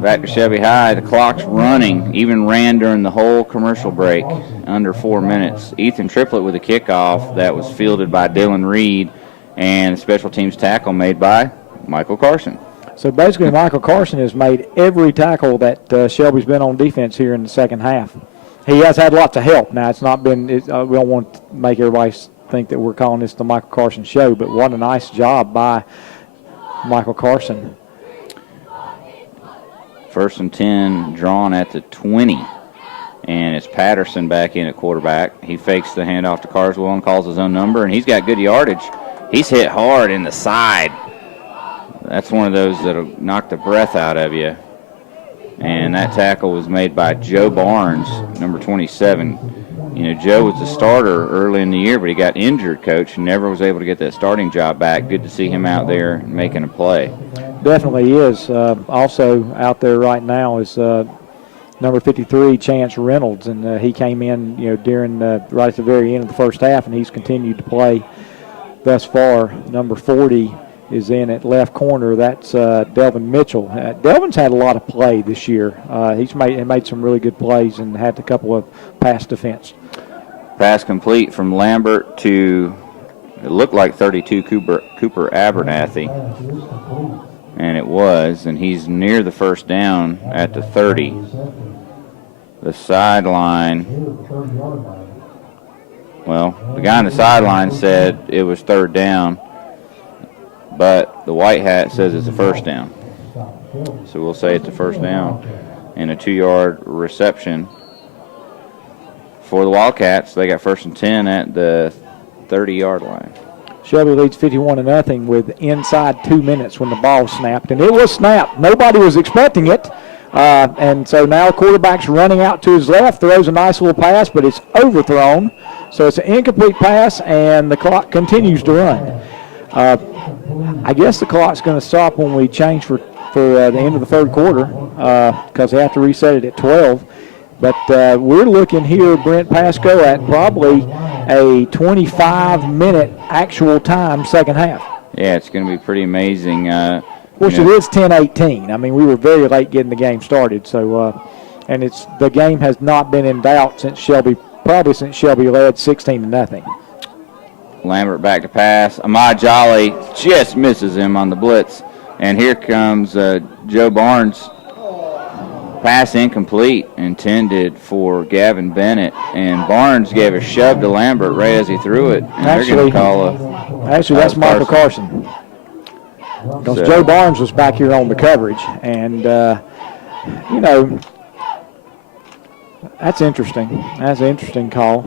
Back to Shelby High. The clock's running. Even ran during the whole commercial break, under 4 minutes. Ethan Triplett with a kickoff that was fielded by Dylan Reed, and a special teams tackle made by Michael Carson. So basically, Michael Carson has made every tackle that Shelby's been on defense here in the second half. He has had lots of help. Now, it's not been, we don't want to make everybody think that we're calling this the Michael Carson show, but what a nice job by Michael Carson. 1st and 10, Draughn at the 20. And it's Patterson back in at quarterback. He fakes the handoff to Carswell and calls his own number, and he's got good yardage. He's hit hard in the side. That's one of those that'll knock the breath out of you. And that tackle was made by Joe Barnes, number 27. You know, Joe was the starter early in the year, but he got injured, Coach, and never was able to get that starting job back. Good to see him out there making a play. Definitely is. Also out there right now is number 53, Chance Reynolds, and he came in, during right at the very end of the first half, and he's continued to play thus far. Number 40 is in at left corner. That's Delvin Mitchell. Delvin's had a lot of play this year. He's made some really good plays and had a couple of pass defense. Pass complete from Lambert to, it looked like 32, Cooper Abernathy. And it was, and he's near the first down at the 30. The sideline, well, the guy on the sideline said it was 3rd down, but the white hat says it's a 1st down. So we'll say it's a 1st down and a 2-yard reception for the Wildcats. They got 1st and 10 at the 30-yard line. Shelby leads 51-0 with inside 2 minutes when the ball snapped, and it was snapped. Nobody was expecting it, and so now the quarterback's running out to his left, throws a nice little pass, but it's overthrown. So it's an incomplete pass, and the clock continues to run. I guess the clock's going to stop when we change for the end of the 3rd quarter because they have to reset it at 12. But we're looking here, Brent Pasco, at probably a 25-minute actual time second half. Yeah, it's going to be pretty amazing. Of course, it is 10-18. I mean, we were very late getting the game started. So, and the game has not been in doubt since Shelby led 16-0. Lambert back to pass. Ahmad Jolly just misses him on the blitz. And here comes Joe Barnes. Pass incomplete, intended for Gavin Bennett, and Barnes gave a shove to Lambert right as he threw it. And they're going to call that's Michael Carson. Because Joe Barnes was back here on the coverage, and that's interesting. That's an interesting call.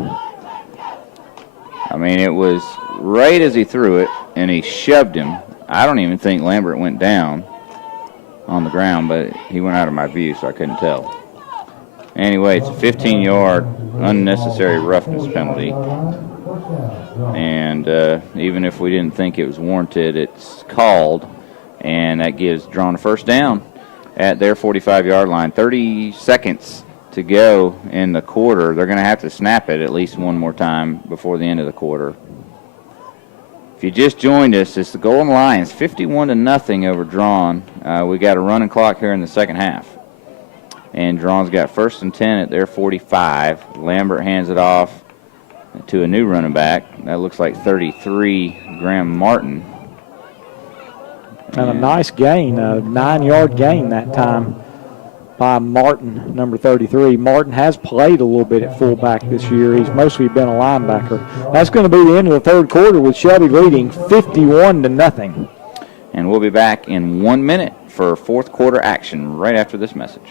I mean, it was right as he threw it, and he shoved him. I don't even think Lambert went down on the ground, but he went out of my view, so I couldn't tell. Anyway, it's a 15-yard unnecessary roughness penalty. And even if we didn't think it was warranted, it's called, and that gives Draughn a 1st down at their 45-yard line. 30 seconds to go in the quarter. They're going to have to snap it at least one more time before the end of the quarter. If you just joined us, it's the Golden Lions, 51-0 over Draughn. We got a running clock here in the second half. And Drawn's got 1st and 10 at their 45. Lambert hands it off to a new running back. That looks like 33, Graham Martin. And a nice gain, a 9-yard gain that time by Martin, number 33. Martin has played a little bit at fullback this year. He's mostly been a linebacker. That's going to be the end of the third quarter with Shelby leading 51-0. And we'll be back in 1 minute for fourth quarter action right after this message.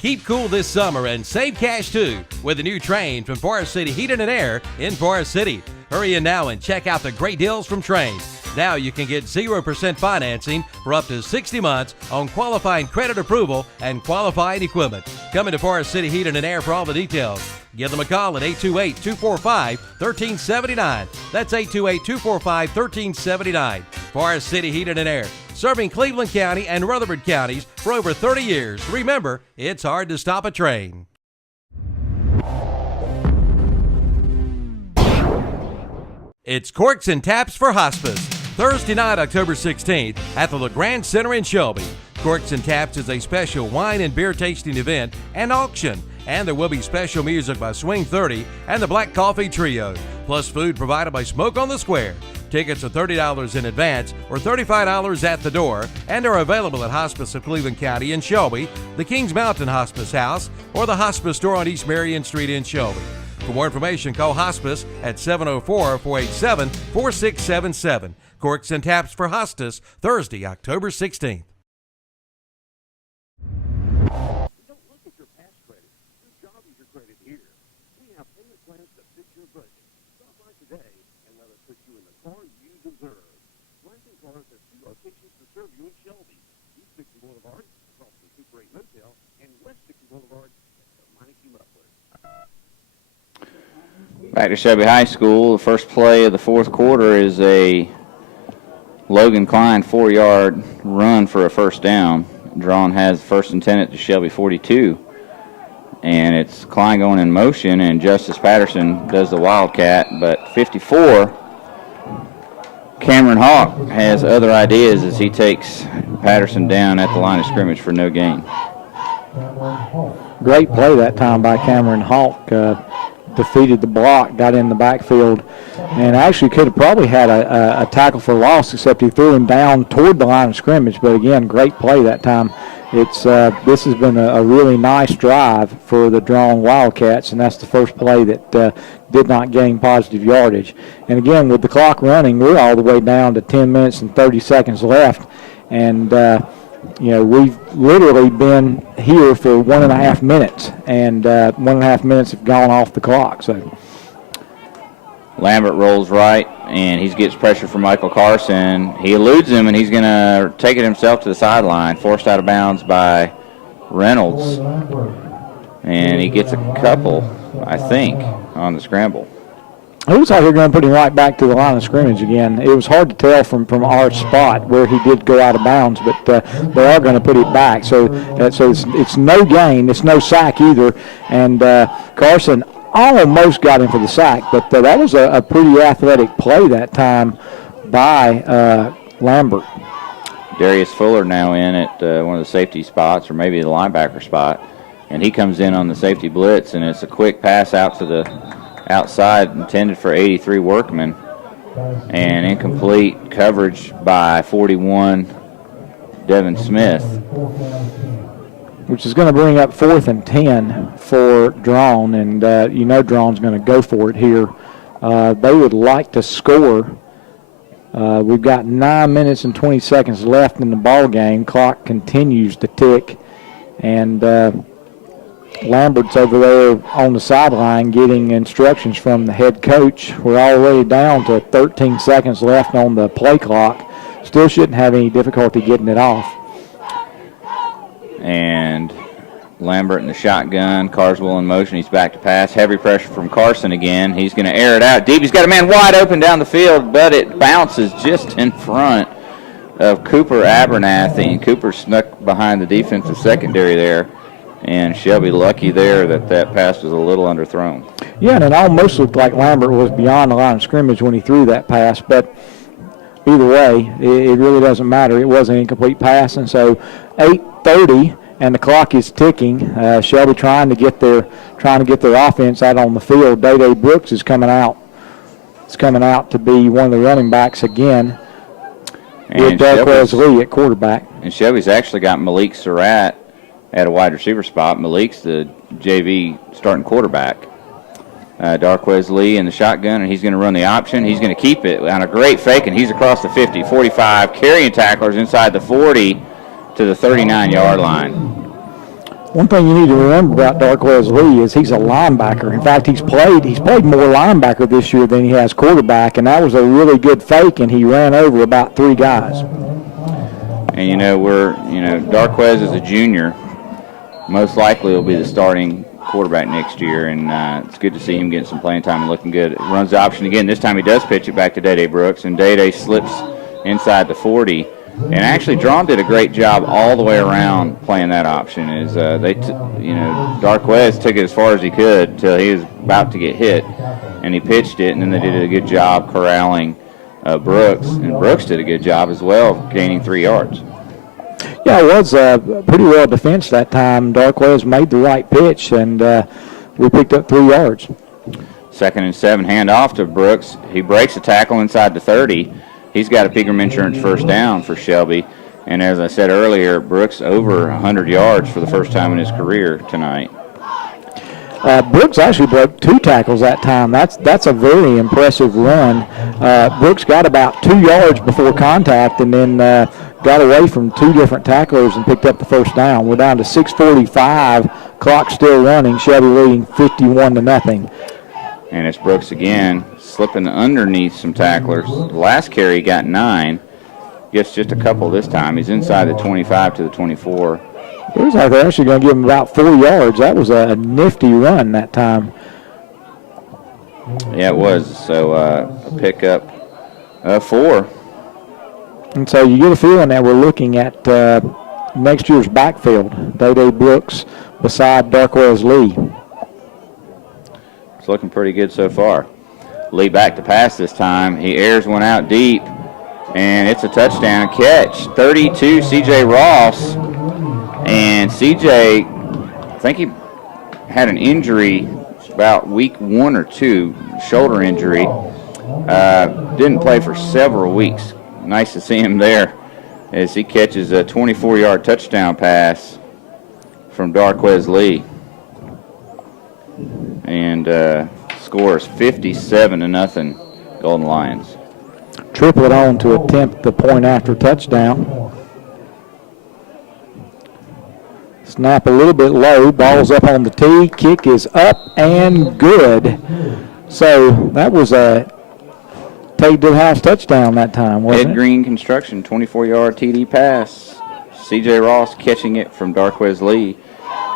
Keep cool this summer and save cash too with a new Train from Forest City Heating and Air in Forest City. Hurry in now and check out the great deals from Train. Now you can get 0% financing for up to 60 months on qualifying credit approval and qualifying equipment. Come into Forest City Heating and Air for all the details. Give them a call at 828-245-1379. That's 828-245-1379. Forest City Heating and Air, serving Cleveland County and Rutherford counties for over 30 years. Remember, it's hard to stop a train. It's Corks and Taps for Hospice, Thursday night, October 16th at the LeGrand Center in Shelby. Corks and Taps is a special wine and beer tasting event and auction, and there will be special music by Swing 30 and the Black Coffee Trio, plus food provided by Smoke on the Square. Tickets are $30 in advance or $35 at the door and are available at Hospice of Cleveland County in Shelby, the Kings Mountain Hospice House, or the Hospice Store on East Marion Street in Shelby. For more information, call Hospice at 704-487-4677. Corks and Taps for Hospice, Thursday, October 16th. Don't look at your past credit. Your job is your credit here. We have payment plans that fit your budget. Stop by today and let us put you in the car you deserve. Lansing Cars has 2 locations to serve you in Shelby. East Dixon Boulevard, across from Super 8 Motel, and West Dixon Boulevard, at Meineke Muffler. Back to Shelby High School. The first play of the fourth quarter is a Logan Klein 4-yard run for a first down. Draughn has 1st and 10 at the Shelby 42. And it's Klein going in motion, and Justice Patterson does the Wildcat. But 54, Cameron Hawk has other ideas as he takes Patterson down at the line of scrimmage for no gain. Great play that time by Cameron Hawk. Defeated the block, got in the backfield, and actually could have probably had a tackle for loss, except he threw him down toward the line of scrimmage. But again, great play that time. This has been a really nice drive for the Draughn Wildcats, and that's the first play that did not gain positive yardage. And again, with the clock running, we're all the way down to 10 minutes and 30 seconds left, and we've literally been here for 1.5 minutes, and 1.5 minutes have gone off the clock. So Lambert rolls right, and he gets pressure from Michael Carson. He eludes him, and he's going to take it himself to the sideline, forced out of bounds by Reynolds. And he gets a couple, I think, on the scramble. It looks like they're going to put him right back to the line of scrimmage again. It was hard to tell from our spot where he did go out of bounds, but they are going to put it back. So it's no gain. It's no sack either. And Carson almost got him for the sack, but that was a pretty athletic play that time by Lambert. Darius Fuller now in at one of the safety spots, or maybe the linebacker spot, and he comes in on the safety blitz, and it's a quick pass out to the outside intended for 83 Workman, and incomplete coverage by 41 Devin Smith, which is going to bring up 4th and 10 for Draughn, and Draughn's going to go for it here. They would like to score. We've got 9 minutes and 20 seconds left in the ball game. Clock continues to tick, and Lambert's over there on the sideline getting instructions from the head coach. We're already down to 13 seconds left on the play clock. Still shouldn't have any difficulty getting it off. And Lambert in the shotgun. Carswell in motion. He's back to pass. Heavy pressure from Carson again. He's going to air it out deep. He's got a man wide open down the field, but it bounces just in front of Cooper Abernathy. And Cooper snuck behind the defensive secondary there. And Shelby lucky there that pass was a little underthrown. Yeah, and it almost looked like Lambert was beyond the line of scrimmage when he threw that pass, but either way, it really doesn't matter. It was an incomplete pass, and so 8:30, and the clock is ticking. Shelby trying to get their offense out on the field. Day Brooks is coming out. It's coming out to be one of the running backs again. With Darquez Lee at quarterback. And Shelby's actually got Malik Surratt at a wide receiver spot. Malik's the JV starting quarterback. Darquez Lee in the shotgun, and he's going to run the option. He's going to keep it on a great fake, and he's across the 50, 45, carrying tacklers inside the 40 to the 39-yard line. One thing you need to remember about Darquez Lee is he's a linebacker. In fact, he's played more linebacker this year than he has quarterback, and that was a really good fake, and he ran over about 3 guys. And Darquez is a junior. Most likely will be the starting quarterback next year, and it's good to see him getting some playing time and looking good. Runs the option again. This time he does pitch it back to Day Brooks, and Day slips inside the 40. And actually, Draughn did a great job all the way around playing that option. Darquez took it as far as he could until he was about to get hit, and he pitched it, and then they did a good job corralling Brooks, and Brooks did a good job as well, gaining 3 yards. Yeah, it was pretty well defensed that time. Darquez made the right pitch, and we picked up 3 yards. 2nd and 7, hand off to Brooks. He breaks a tackle inside the 30. He's got a Pegram Insurance first down for Shelby. And as I said earlier, Brooks over 100 yards for the first time in his career tonight. Brooks actually broke 2 tackles that time. That's a very impressive run. Brooks got about 2 yards before contact and then got away from 2 different tacklers and picked up the first down. We're down to 6:45. Clock still running. Shelby leading 51-0. And it's Brooks again, slipping underneath some tacklers. The last carry he got 9. Gets just a couple this time. He's inside the 25 to the 24. It looks like they're actually going to give him about 4 yards. That was a nifty run that time. Yeah, it was. So a pickup of 4. And so you get a feeling that we're looking at next year's backfield. Day Brooks beside Darquez Lee. It's looking pretty good so far. Lee back to pass this time. He airs one out deep, and it's a touchdown catch. 32, C.J. Ross. And C.J., I think he had an injury about week 1 or 2, shoulder injury. Didn't play for several weeks. Nice to see him there as he catches a 24-yard touchdown pass from Darquez Lee. And scores 57-0 Golden Lions. Triplet on to attempt the point after touchdown. Snap a little bit low. Ball's up on the tee. Kick is up and good. So that was a Tate Dillhouse touchdown that time, wasn't Ed it? Green Construction, 24-yard TD pass. C.J. Ross catching it from Darquez Lee.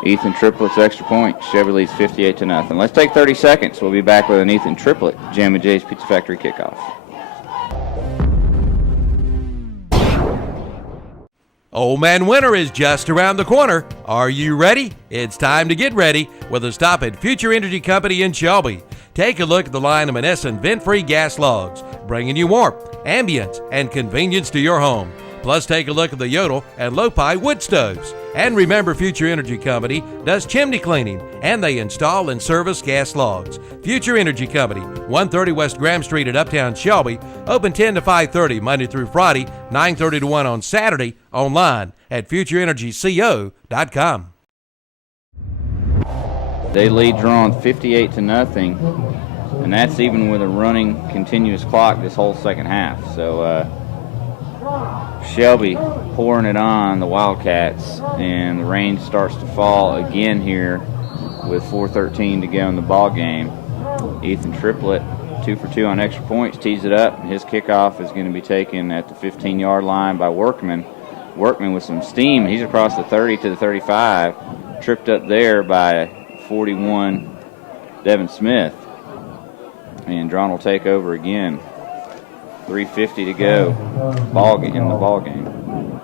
Ethan Triplett's extra point. Chevy leads 58-0. Let's take 30 seconds. We'll be back with an Ethan Triplett Jam and Jay's Pizza Factory kickoff. Old Man Winter is just around the corner. Are you ready? It's time to get ready with a stop at Future Energy Company in Shelby. Take a look at the line of Menneson vent-free gas logs, bringing you warmth, ambience, and convenience to your home. Plus, take a look at the Yodel and Lopi wood stoves. And remember, Future Energy Company does chimney cleaning, and they install and service gas logs. Future Energy Company, 130 West Graham Street at Uptown Shelby, open 10 to 5:30 Monday through Friday, 9:30 to 1 on Saturday, online at futureenergyco.com. They lead Draughn 58-0, and that's even with a running continuous clock this whole second half. So Shelby pouring it on the Wildcats, and the rain starts to fall again here with 4:13 to go in the ball game. Ethan Triplett, 2 for 2 on extra points, tees it up. His kickoff is going to be taken at the 15-yard line by Workman. Workman with some steam. He's across the 30 to the 35, tripped up there by 41 Devin Smith. And Draughn will take over again. 3:50 to go in the ball game.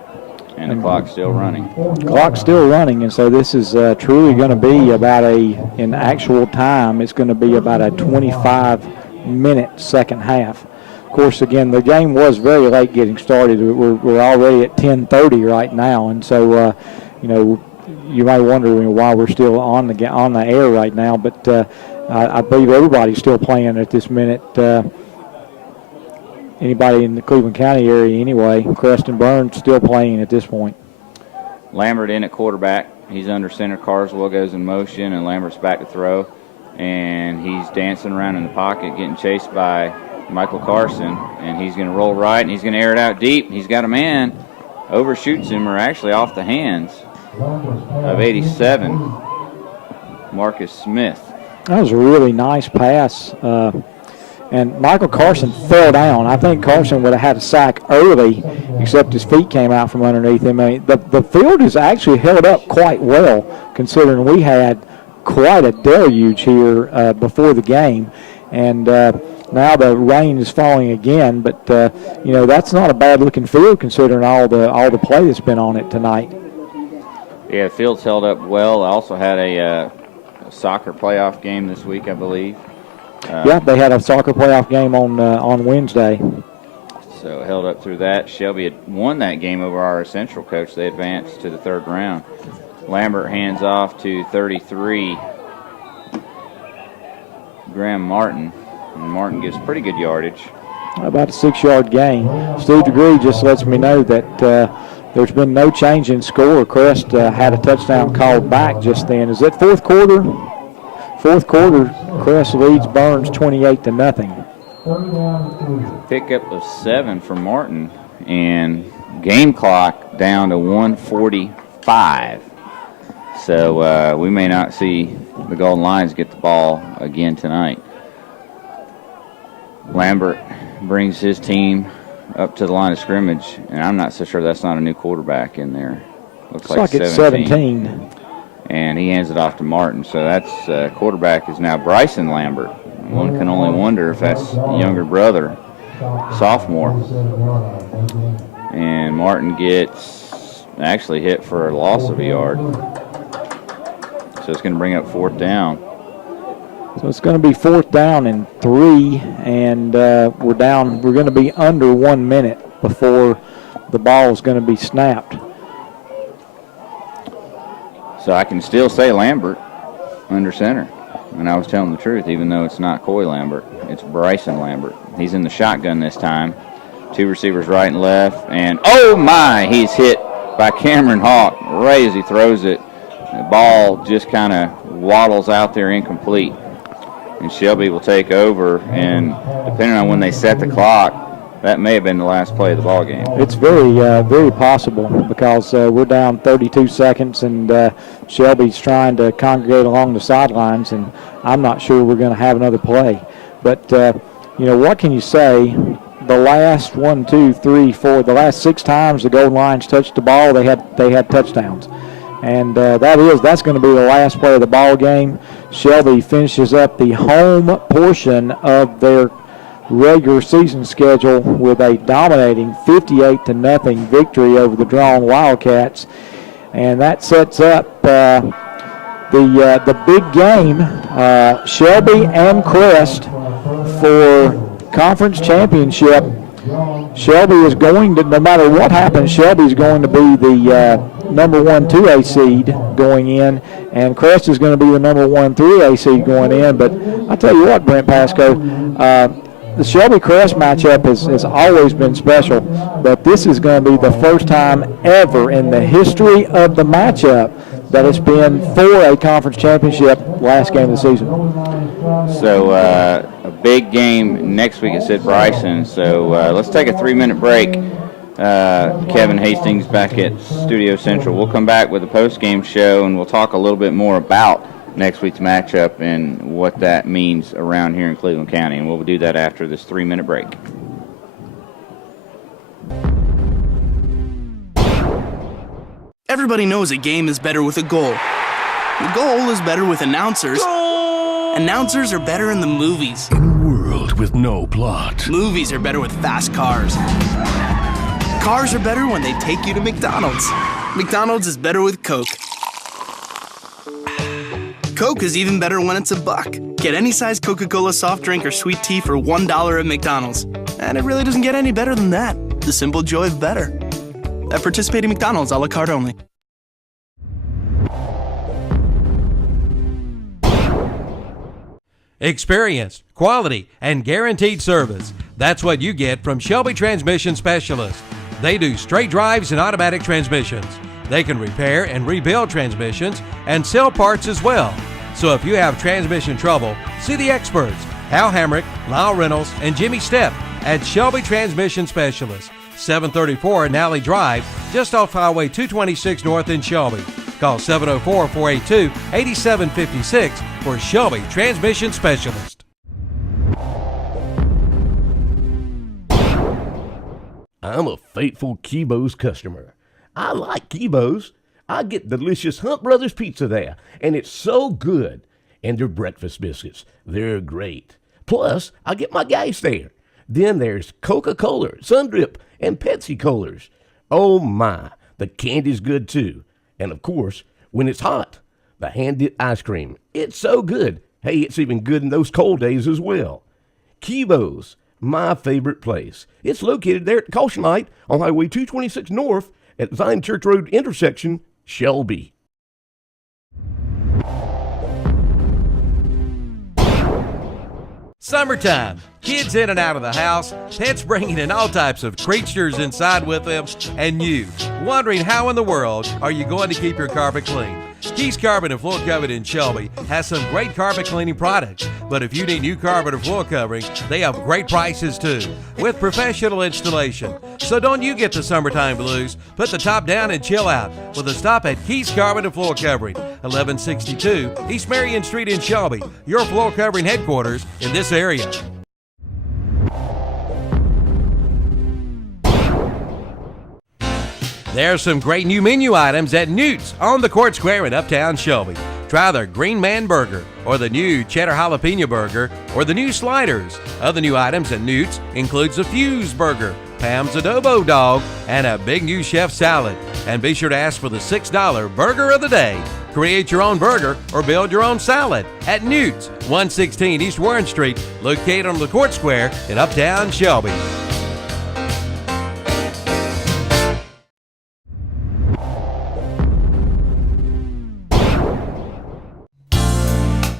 And the clock's still running. Clock's still running, and so this is truly going to be about in actual time, it's going to be about a 25-minute second half. Of course, again, the game was very late getting started. We're already at 10:30 right now, and so, you may wonder why we're still on the air right now, but I believe everybody's still playing at this minute. Anybody in the Cleveland County area anyway. Crest and Burns still playing at this point. Lambert in at quarterback. He's under center. Carswell goes in motion, and Lambert's back to throw. And he's dancing around in the pocket, getting chased by Michael Carson. And he's going to roll right, and he's going to air it out deep. He's got a man. Overshoots him, or actually off the hands of 87, Marcus Smith. That was a really nice pass. And Michael Carson fell down. I think Carson would have had a sack early, except his feet came out from underneath him. I mean, the field is actually held up quite well, considering we had quite a deluge here before the game. And now the rain is falling again, but that's not a bad-looking field considering all the play that's been on it tonight. Yeah, the field's held up well. I also had a soccer playoff game this week, I believe. They had a soccer playoff game on Wednesday. So it held up through that. Shelby had won that game over our Central coach. They advanced to the third round. Lambert hands off to 33, Graham Martin. And Martin gives pretty good yardage. About a 6-yard gain. Steve DeGree just lets me know that there's been no change in score. Crest had a touchdown called back just then. Is that fourth quarter? Fourth quarter, Crest leads Burns 28-0. Pickup of 7 for Martin, and game clock down to 1:45. So we may not see the Golden Lions get the ball again tonight. Lambert brings his team up to the line of scrimmage, and I'm not so sure that's not a new quarterback in there. Looks like it's 17. And he hands it off to Martin. So that's quarterback is now Bryson Lambert. One can only wonder if that's younger brother, sophomore. And Martin gets actually hit for a loss of a yard. So it's going to bring up fourth down. So it's going to be fourth down and 3, and we're going to be under 1 minute before the ball is going to be snapped. So I can still say Lambert under center. And I was telling the truth, even though it's not Coy Lambert. It's Bryson Lambert. He's in the shotgun this time. 2 receivers right and left. And, oh, my, he's hit by Cameron Hawk right as he throws it. The ball just kind of waddles out there incomplete. And Shelby will take over. And depending on when they set the clock, that may have been the last play of the ball game. It's very, very possible because we're down 32 seconds and Shelby's trying to congregate along the sidelines, and I'm not sure we're going to have another play. But, what can you say? The last 1, 2, 3, 4, the last 6 times the Golden Lions touched the ball, they had touchdowns. And that's going to be the last play of the ball game. Shelby finishes up the home portion of their regular season schedule with a dominating 58-0 victory over the Draughn Wildcats, and that sets up the big game, Shelby and Crest for conference championship. Shelby is going to, no matter what happens, Shelby is going to be the number 1 2A seed going in, and Crest is going to be the number 1 3A seed going in. But I tell you what, Brent Pasco, the Shelby-Crest matchup has always been special, but this is going to be the first time ever in the history of the matchup that it's been for a conference championship last game of the season. So a big game next week at Sid Bryson. So let's take a 3-minute break. Kevin Hastings back at Studio Central. We'll come back with a post-game show, and we'll talk a little bit more about next week's matchup and what that means around here in Cleveland County. And we'll do that after this 3-minute break. Everybody knows a game is better with a goal. The goal is better with announcers. Goal! Announcers are better in the movies. In a world with no plot. Movies are better with fast cars. Cars are better when they take you to McDonald's. McDonald's is better with Coke. Coke is even better when it's $1. Get any size Coca-Cola soft drink or sweet tea for $1 at McDonald's. And it really doesn't get any better than that. The simple joy of better. At participating McDonald's, a la carte only. Experience, quality, and guaranteed service. That's what you get from Shelby Transmission Specialists. They do straight drives and automatic transmissions. They can repair and rebuild transmissions and sell parts as well. So if you have transmission trouble, see the experts, Hal Hamrick, Lyle Reynolds, and Jimmy Stepp at Shelby Transmission Specialists, 734 Nally Drive, just off Highway 226 North in Shelby. Call 704-482-8756 for Shelby Transmission Specialist. I'm a faithful Kibo's customer. I like Kibo's. I get delicious Hunt Brothers pizza there, and it's so good. And their breakfast biscuits, they're great. Plus, I get my gas there. Then there's Coca-Cola, Sundrip, and Pepsi Colas. Oh my, the candy's good too. And of course, when it's hot, the hand-dipped ice cream. It's so good. Hey, it's even good in those cold days as well. Kibo's, my favorite place. It's located there at Caution Light on Highway 226 North at Zion Church Road intersection, Shelby. Summertime. Kids in and out of the house, pets bringing in all types of creatures inside with them, and you wondering how in the world are you going to keep your carpet clean. Keys Carpet and Floor Covering in Shelby has some great carpet cleaning products, but if you need new carpet or floor covering, they have great prices too, with professional installation. So don't you get the summertime blues. Put the top down and chill out with a stop at Keys Carpet and Floor Covering, 1162 East Marion Street in Shelby, your floor covering headquarters in this area. There's some great new menu items at Newt's on the Court Square in Uptown Shelby. Try their Green Man Burger, or the new Cheddar Jalapeno Burger, or the new sliders. Other new items at Newt's includes a Fuse Burger, Pam's Adobo Dog, and a big new chef salad. And be sure to ask for the $6 Burger of the Day. Create your own burger or build your own salad at Newt's, 116 East Warren Street, located on the Court Square in Uptown Shelby.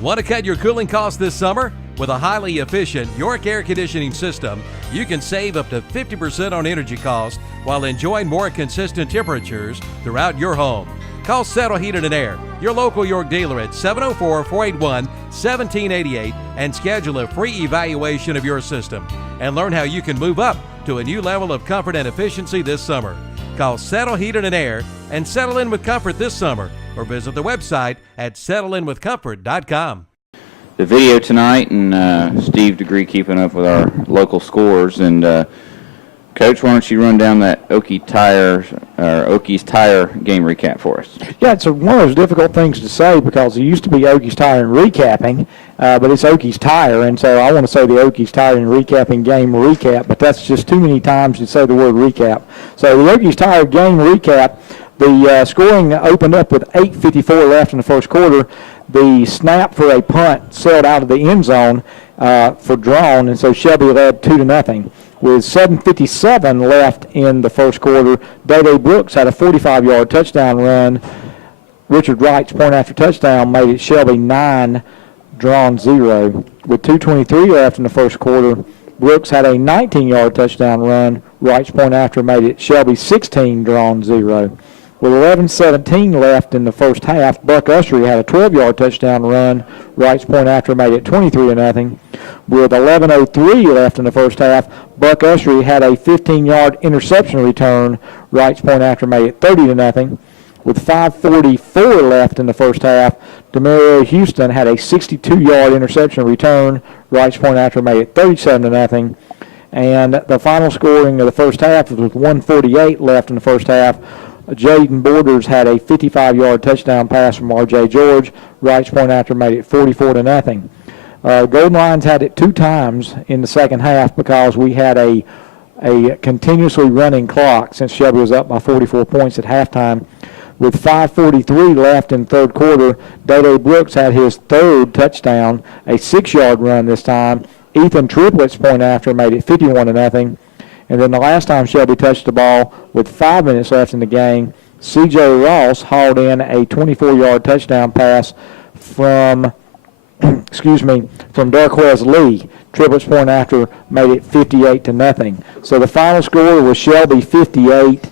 Want to cut your cooling costs this summer? With a highly efficient York air conditioning system, you can save up to 50% on energy costs while enjoying more consistent temperatures throughout your home. Call Settle Heating and Air, your local York dealer at 704-481-1788 and schedule a free evaluation of your system and learn how you can move up to a new level of comfort and efficiency this summer. Call Settle Heating and Air and settle in with comfort this summer, or visit the website at settleinwithcomfort.com. The video tonight, and Steve DeGree keeping up with our local scores. And Coach, why don't you run down that Okies Tire game recap for us? Yeah, it's one of those difficult things to say because it used to be Okies Tire and recapping, but it's Okies Tire, and so I want to say the Okies Tire and recapping game recap, but that's just too many times to say the word recap. So the Okies Tire game recap, the scoring opened up with 8:54 left in the first quarter. The snap for a punt sailed out of the end zone for Draughn, and so Shelby led 2-0. With 7:57 left in the first quarter, Day Brooks had a 45-yard touchdown run. Richard Wright's point after touchdown made it Shelby 9, Draughn 0. With 2:23 left in the first quarter, Brooks had a 19-yard touchdown run. Wright's point after made it Shelby 16, Draughn 0. With 11:17 left in the first half, Buck Ushery had a 12-yard touchdown run. Wright's point after made it 23-0. With 11:03 left in the first half, Buck Ushery had a 15-yard interception return. Wright's point after made it 30-0. With 5:44 left in the first half, Demario Houston had a 62-yard interception return. Wright's point after made it 37-0. And the final scoring of the first half was with 1:48 left in the first half. Jaden Borders had a 55-yard touchdown pass from R.J. George. Wright's point after made it 44-0. Golden Lions had it 2 times in the second half because we had a a continuously running clock since Shelby was up by 44 points at halftime. With 5:43 left in third quarter, Dodo Brooks had his third touchdown, a 6-yard run this time. Ethan Triplett's point after made it 51-0. And then the last time Shelby touched the ball with 5 minutes left in the game, C.J. Ross hauled in a 24-yard touchdown pass from Darquez Lee. Triplett's point after made it 58-0. So the final score was Shelby 58,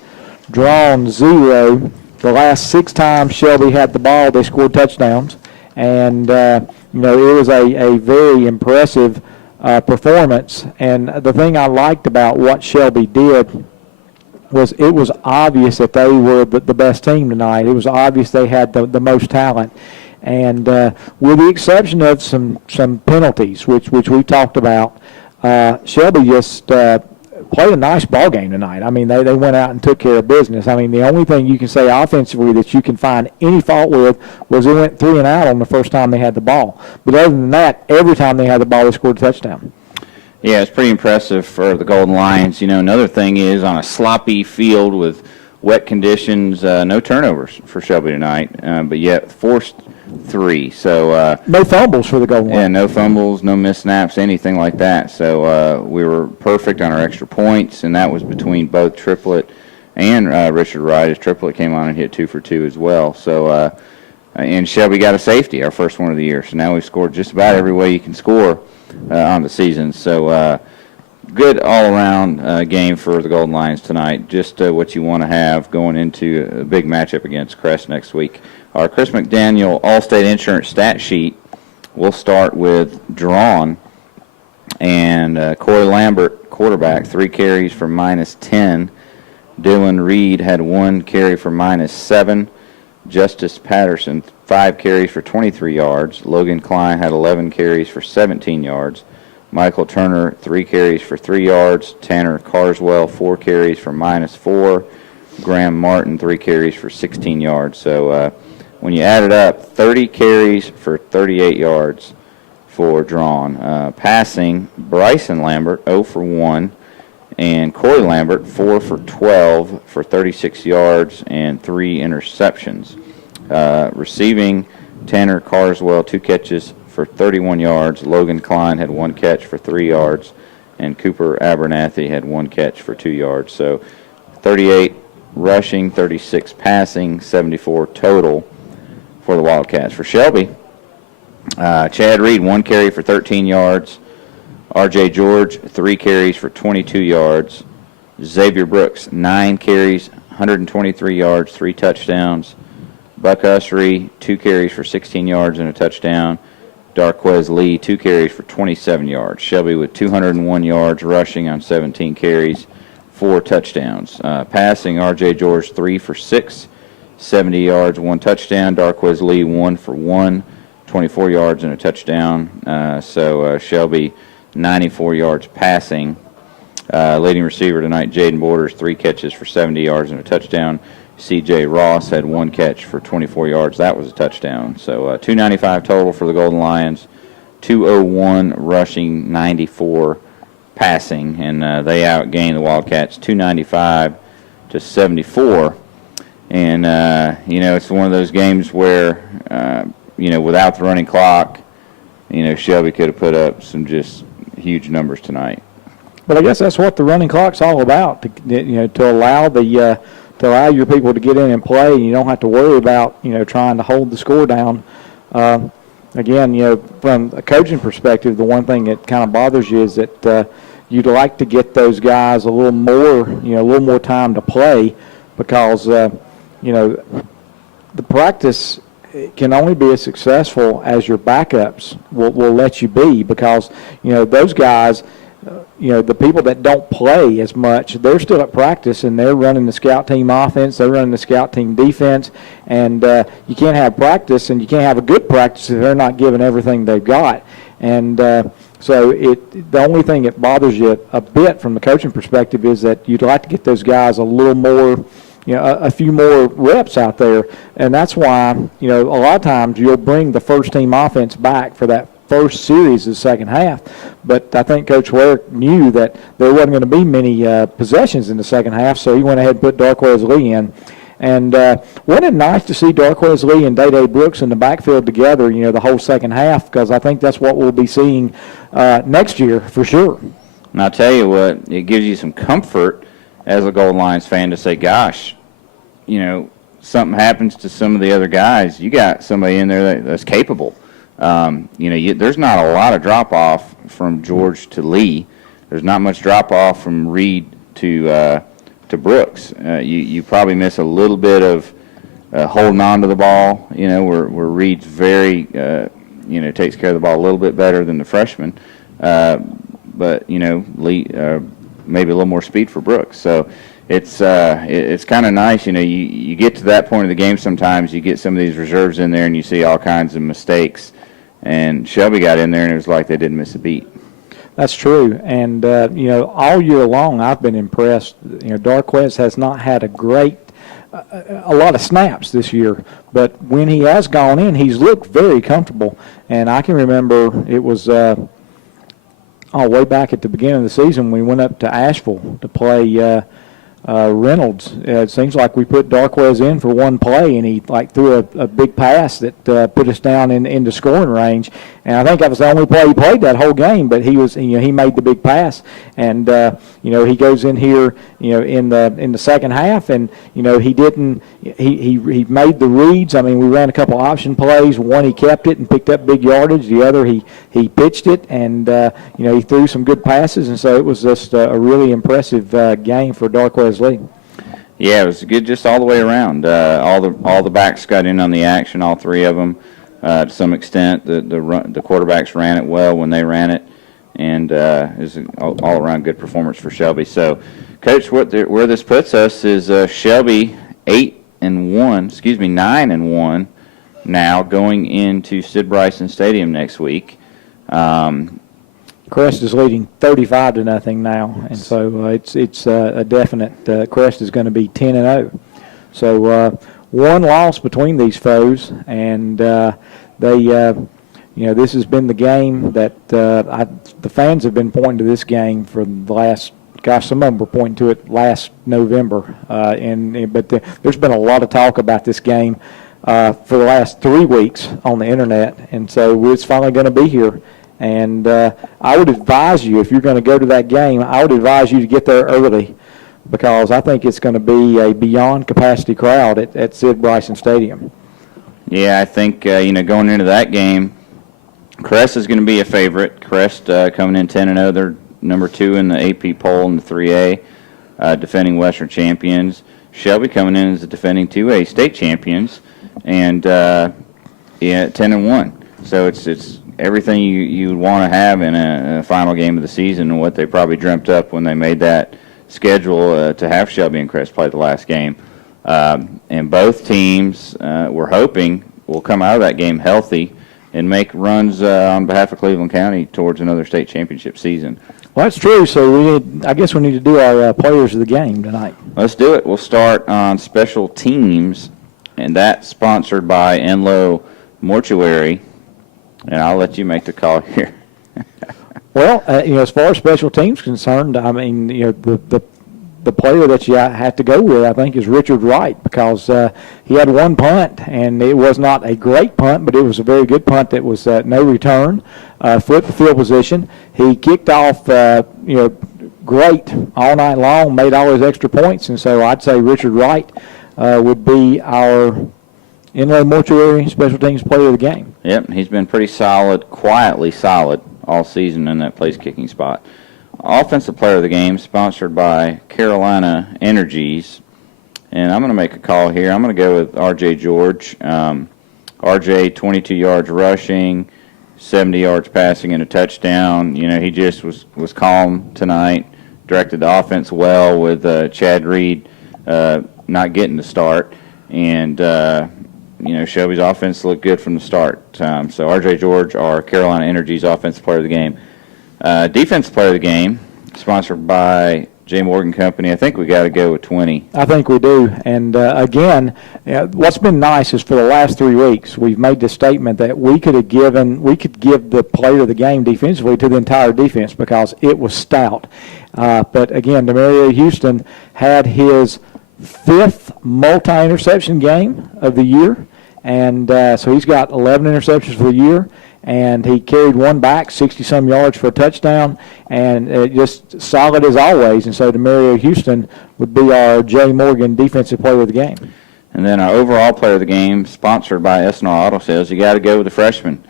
Draughn 0. The last 6 times Shelby had the ball, they scored touchdowns. And, it was a very impressive performance. And the thing I liked about what Shelby did was it was obvious that they were the best team tonight. It was obvious they had the most talent. And with the exception of some penalties, which we talked about, Shelby just played a nice ball game tonight. I mean, they went out and took care of business. I mean, the only thing you can say offensively that you can find any fault with was they went 3 and out on the first time they had the ball. But other than that, every time they had the ball, they scored a touchdown. Yeah, it's pretty impressive for the Golden Lions. Another thing is on a sloppy field with wet conditions, no turnovers for Shelby tonight, but yet forced 3. So no fumbles for the Golden Lions. Yeah, no fumbles, no missed snaps, anything like that. So we were perfect on our extra points, and that was between both Triplett and Richard Wright, as Triplett came on and hit 2 for 2 as well. So and Shelby got a safety, our first one of the year. So now we've scored just about every way you can score on the season. So good all-around game for the Golden Lions tonight. Just what you want to have going into a big matchup against Crest next week. Our Chris McDaniel Allstate Insurance stat sheet, we'll start with Draughn. And Corey Lambert, quarterback, 3 carries for -10. Dylan Reed had 1 carry for -7. Justice Patterson, 5 carries for 23 yards. Logan Klein had 11 carries for 17 yards. Michael Turner, 3 carries for 3 yards. Tanner Carswell, 4 carries for -4. Graham Martin, 3 carries for 16 yards. So when you add it up, 30 carries for 38 yards for Draughn. Passing, Bryson Lambert, 0 for 1. And Corey Lambert, 4 for 12 for 36 yards and 3 interceptions. Receiving, Tanner Carswell, 2 catches for 31 yards. Logan Klein had 1 catch for 3 yards. And Cooper Abernathy had 1 catch for 2 yards. So 38 rushing, 36 passing, 74 total for the Wildcats. For Shelby, Chad Reed, 1 carry for 13 yards. R.J. George, 3 carries for 22 yards. Xavier Brooks, 9 carries, 123 yards, 3 touchdowns. Buck Usry, 2 carries for 16 yards and a touchdown. Darquez Lee, 2 carries for 27 yards. Shelby with 201 yards rushing on 17 carries, 4 touchdowns. Passing, R.J. George, 3 for 6, 70 yards, 1 touchdown. Darquez Lee, 1 for 1, 24 yards and a touchdown. So Shelby, 94 yards passing. Leading receiver tonight, Jaden Borders, 3 catches for 70 yards and a touchdown. C.J. Ross had 1 catch for 24 yards. That was a touchdown. So 295 total for the Golden Lions, 201 rushing, 94 passing, and they outgained the Wildcats 295 to 74. And it's one of those games where without the running clock, Shelby could have put up some just huge numbers tonight. But I guess that's what the running clock's all about, to allow your people to get in and play, and you don't have to worry about trying to hold the score down. Again, from a coaching perspective, the one thing that kind of bothers you is that you'd like to get those guys a little more time to play, because the practice can only be as successful as your backups will let you be, because those guys, the people that don't play as much, they're still at practice and they're running the scout team offense, they're running the scout team defense, and you can't have practice and you can't have a good practice if they're not giving everything they've got. And so the only thing that bothers you a bit from the coaching perspective is that you'd like to get those guys a little more, a few more reps out there. And that's why, a lot of times you'll bring the first team offense back for that first series of the second half. But I think Coach Ware knew that there wasn't going to be many possessions in the second half, so he went ahead and put Darquez Lee in. And wasn't it nice to see Darquez Lee and Day-Day Brooks in the backfield together, the whole second half, because I think that's what we'll be seeing next year for sure. And I'll tell you what, it gives you some comfort as a Golden Lions fan to say, gosh, something happens to some of the other guys, you got somebody in there that's capable. There's not a lot of drop-off from George to Lee. There's not much drop-off from Reed to Brooks. You probably miss a little bit of holding on to the ball, where Reed's very, takes care of the ball a little bit better than the freshman. But Lee, maybe a little more speed for Brooks. So it's kind of nice. You get to that point of the game sometimes, you get some of these reserves in there and you see all kinds of mistakes. And Shelby got in there and it was like they didn't miss a beat. That's true, and all year long I've been impressed. Darquez has not had a lot of snaps this year, but when he has gone in, he's looked very comfortable. And I can remember it was way back at the beginning of the season we went up to Asheville to play Reynolds. It seems like we put Darquez in for one play, and he threw a big pass that put us down into scoring range. And I think that was the only play he played that whole game. But he was, he made the big pass, and he goes in here, in the second half, and he didn't. He made the reads. I mean, we ran a couple option plays. One he kept it and picked up big yardage. The other he pitched it, and he threw some good passes. And so it was just a really impressive game for Darquez Lee. Yeah, it was good just all the way around. All the backs got in on the action, all three of them. To some extent, the quarterbacks ran it well when they ran it, and it was an all-around good performance for Shelby. So, Coach, where this puts us is Shelby 9-1 now going into Sid Bryson Stadium next week. Crest is leading 35-0 now, and so it's a definite. Crest is going to be 10-0. So one loss between these foes, and this has been the game that the fans have been pointing to this game for the last. Gosh, some of them were pointing to it last November, but there's been a lot of talk about this game for the last 3 weeks on the internet, and so it's finally going to be here. And I would advise you, if you're going to go to that game, I would advise you to get there early, because I think it's going to be a beyond capacity crowd at Sid Bryson Stadium. Yeah, I think, going into that game, Crest is going to be a favorite. Crest coming in 10-0. They're number 2 in the AP poll in the 3A, defending Western champions. Shelby coming in as the defending 2A state champions, and 10-1. So it's everything you would want to have in a final game of the season, and what they probably dreamt up when they made that schedule to have Shelby and Crest play the last game. And both teams, we're hoping, will come out of that game healthy and make runs on behalf of Cleveland County towards another state championship season. Well, that's true. So I guess we need to do our players of the game tonight. Let's do it. We'll start on special teams, and that's sponsored by Enloe Mortuary. And I'll let you make the call here. Well, as far as special teams concerned, I mean, the player that you have to go with, I think, is Richard Wright, because he had one punt, and it was not a great punt, but it was a very good punt that was no return, field position. He kicked off, great all night long, made all his extra points, and so I'd say Richard Wright would be our Enloe Mortuary special teams player of the game. Yep, he's been pretty solid, quietly solid all season in that place kicking spot. Offensive player of the game, sponsored by Carolina Energies. And I'm going to make a call here. I'm going to go with R.J. George. R.J., 22 yards rushing, 70 yards passing, and a touchdown. He just was calm tonight, directed the offense well with Chad Reed not getting the start. And, Shelby's offense looked good from the start. So R.J. George, our Carolina Energies offensive player of the game. Defensive player of the game, sponsored by J. Morgan Company. I think we got to go with 20. I think we do. And again, what's been nice is for the last 3 weeks, we've made the statement that we could give the player of the game defensively to the entire defense because it was stout. But again, Demario Houston had his 5th multi-interception game of the year. And so he's got 11 interceptions for the year. And he carried one back, 60-some yards for a touchdown, and just solid as always. And so Demario Houston would be our J. Morgan Defensive Player of the Game. And then our overall Player of the Game, sponsored by S&R Auto Sales, you got to go with the freshman.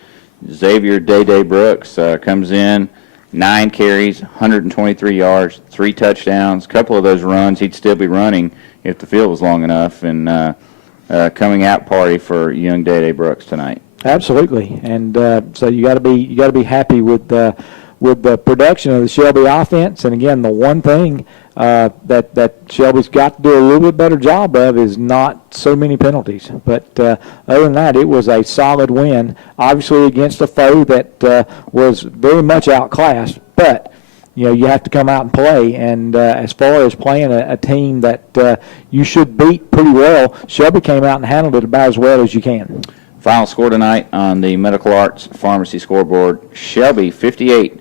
Xavier Day Brooks comes in, 9 carries, 123 yards, 3 touchdowns. A couple of those runs he'd still be running if the field was long enough. And coming out party for young Day Brooks tonight. Absolutely, and so you got to be happy with the production of the Shelby offense. And again, the one thing that Shelby's got to do a little bit better job of is not so many penalties. But other than that, it was a solid win. Obviously against a foe that was very much outclassed, but you have to come out and play. And as far as playing a team that you should beat pretty well, Shelby came out and handled it about as well as you can. Final score tonight on the Medical Arts Pharmacy scoreboard, Shelby 58,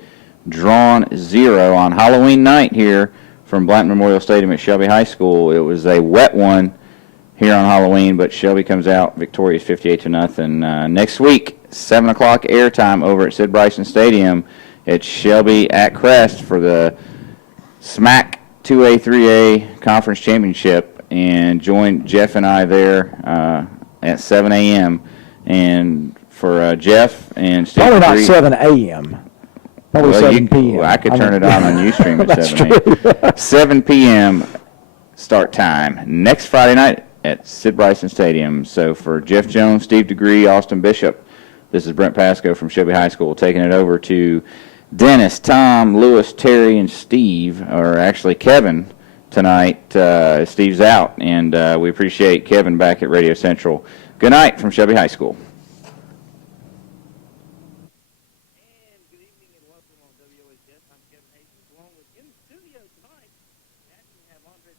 Draughn 0 on Halloween night here from Blanton Memorial Stadium at Shelby High School. It was a wet one here on Halloween, but Shelby comes out victorious 58-0. Next week, 7 o'clock airtime over at Sid Bryson Stadium at Shelby at Crest for the SMAC 2A, 3A Conference Championship, and join Jeff and I there at 7 a.m. And for Jeff and Steve. Probably not 7 a.m. Probably 7 p.m. Well, I could turn it on Ustream at 7 a.m. 7 p.m. start time next Friday night at Sid Bryson Stadium. So for Jeff Jones, Steve Degree, Austin Bishop, this is Brent Pasco from Shelby High School taking it over to Dennis, Tom, Lewis, Terry, and Steve, or actually Kevin tonight. Steve's out, and we appreciate Kevin back at Radio Central. Good night from Shelby High School. And good evening and welcome on WOHS. I'm Kevin Hastings, along with in the studio tonight. We actually have Andre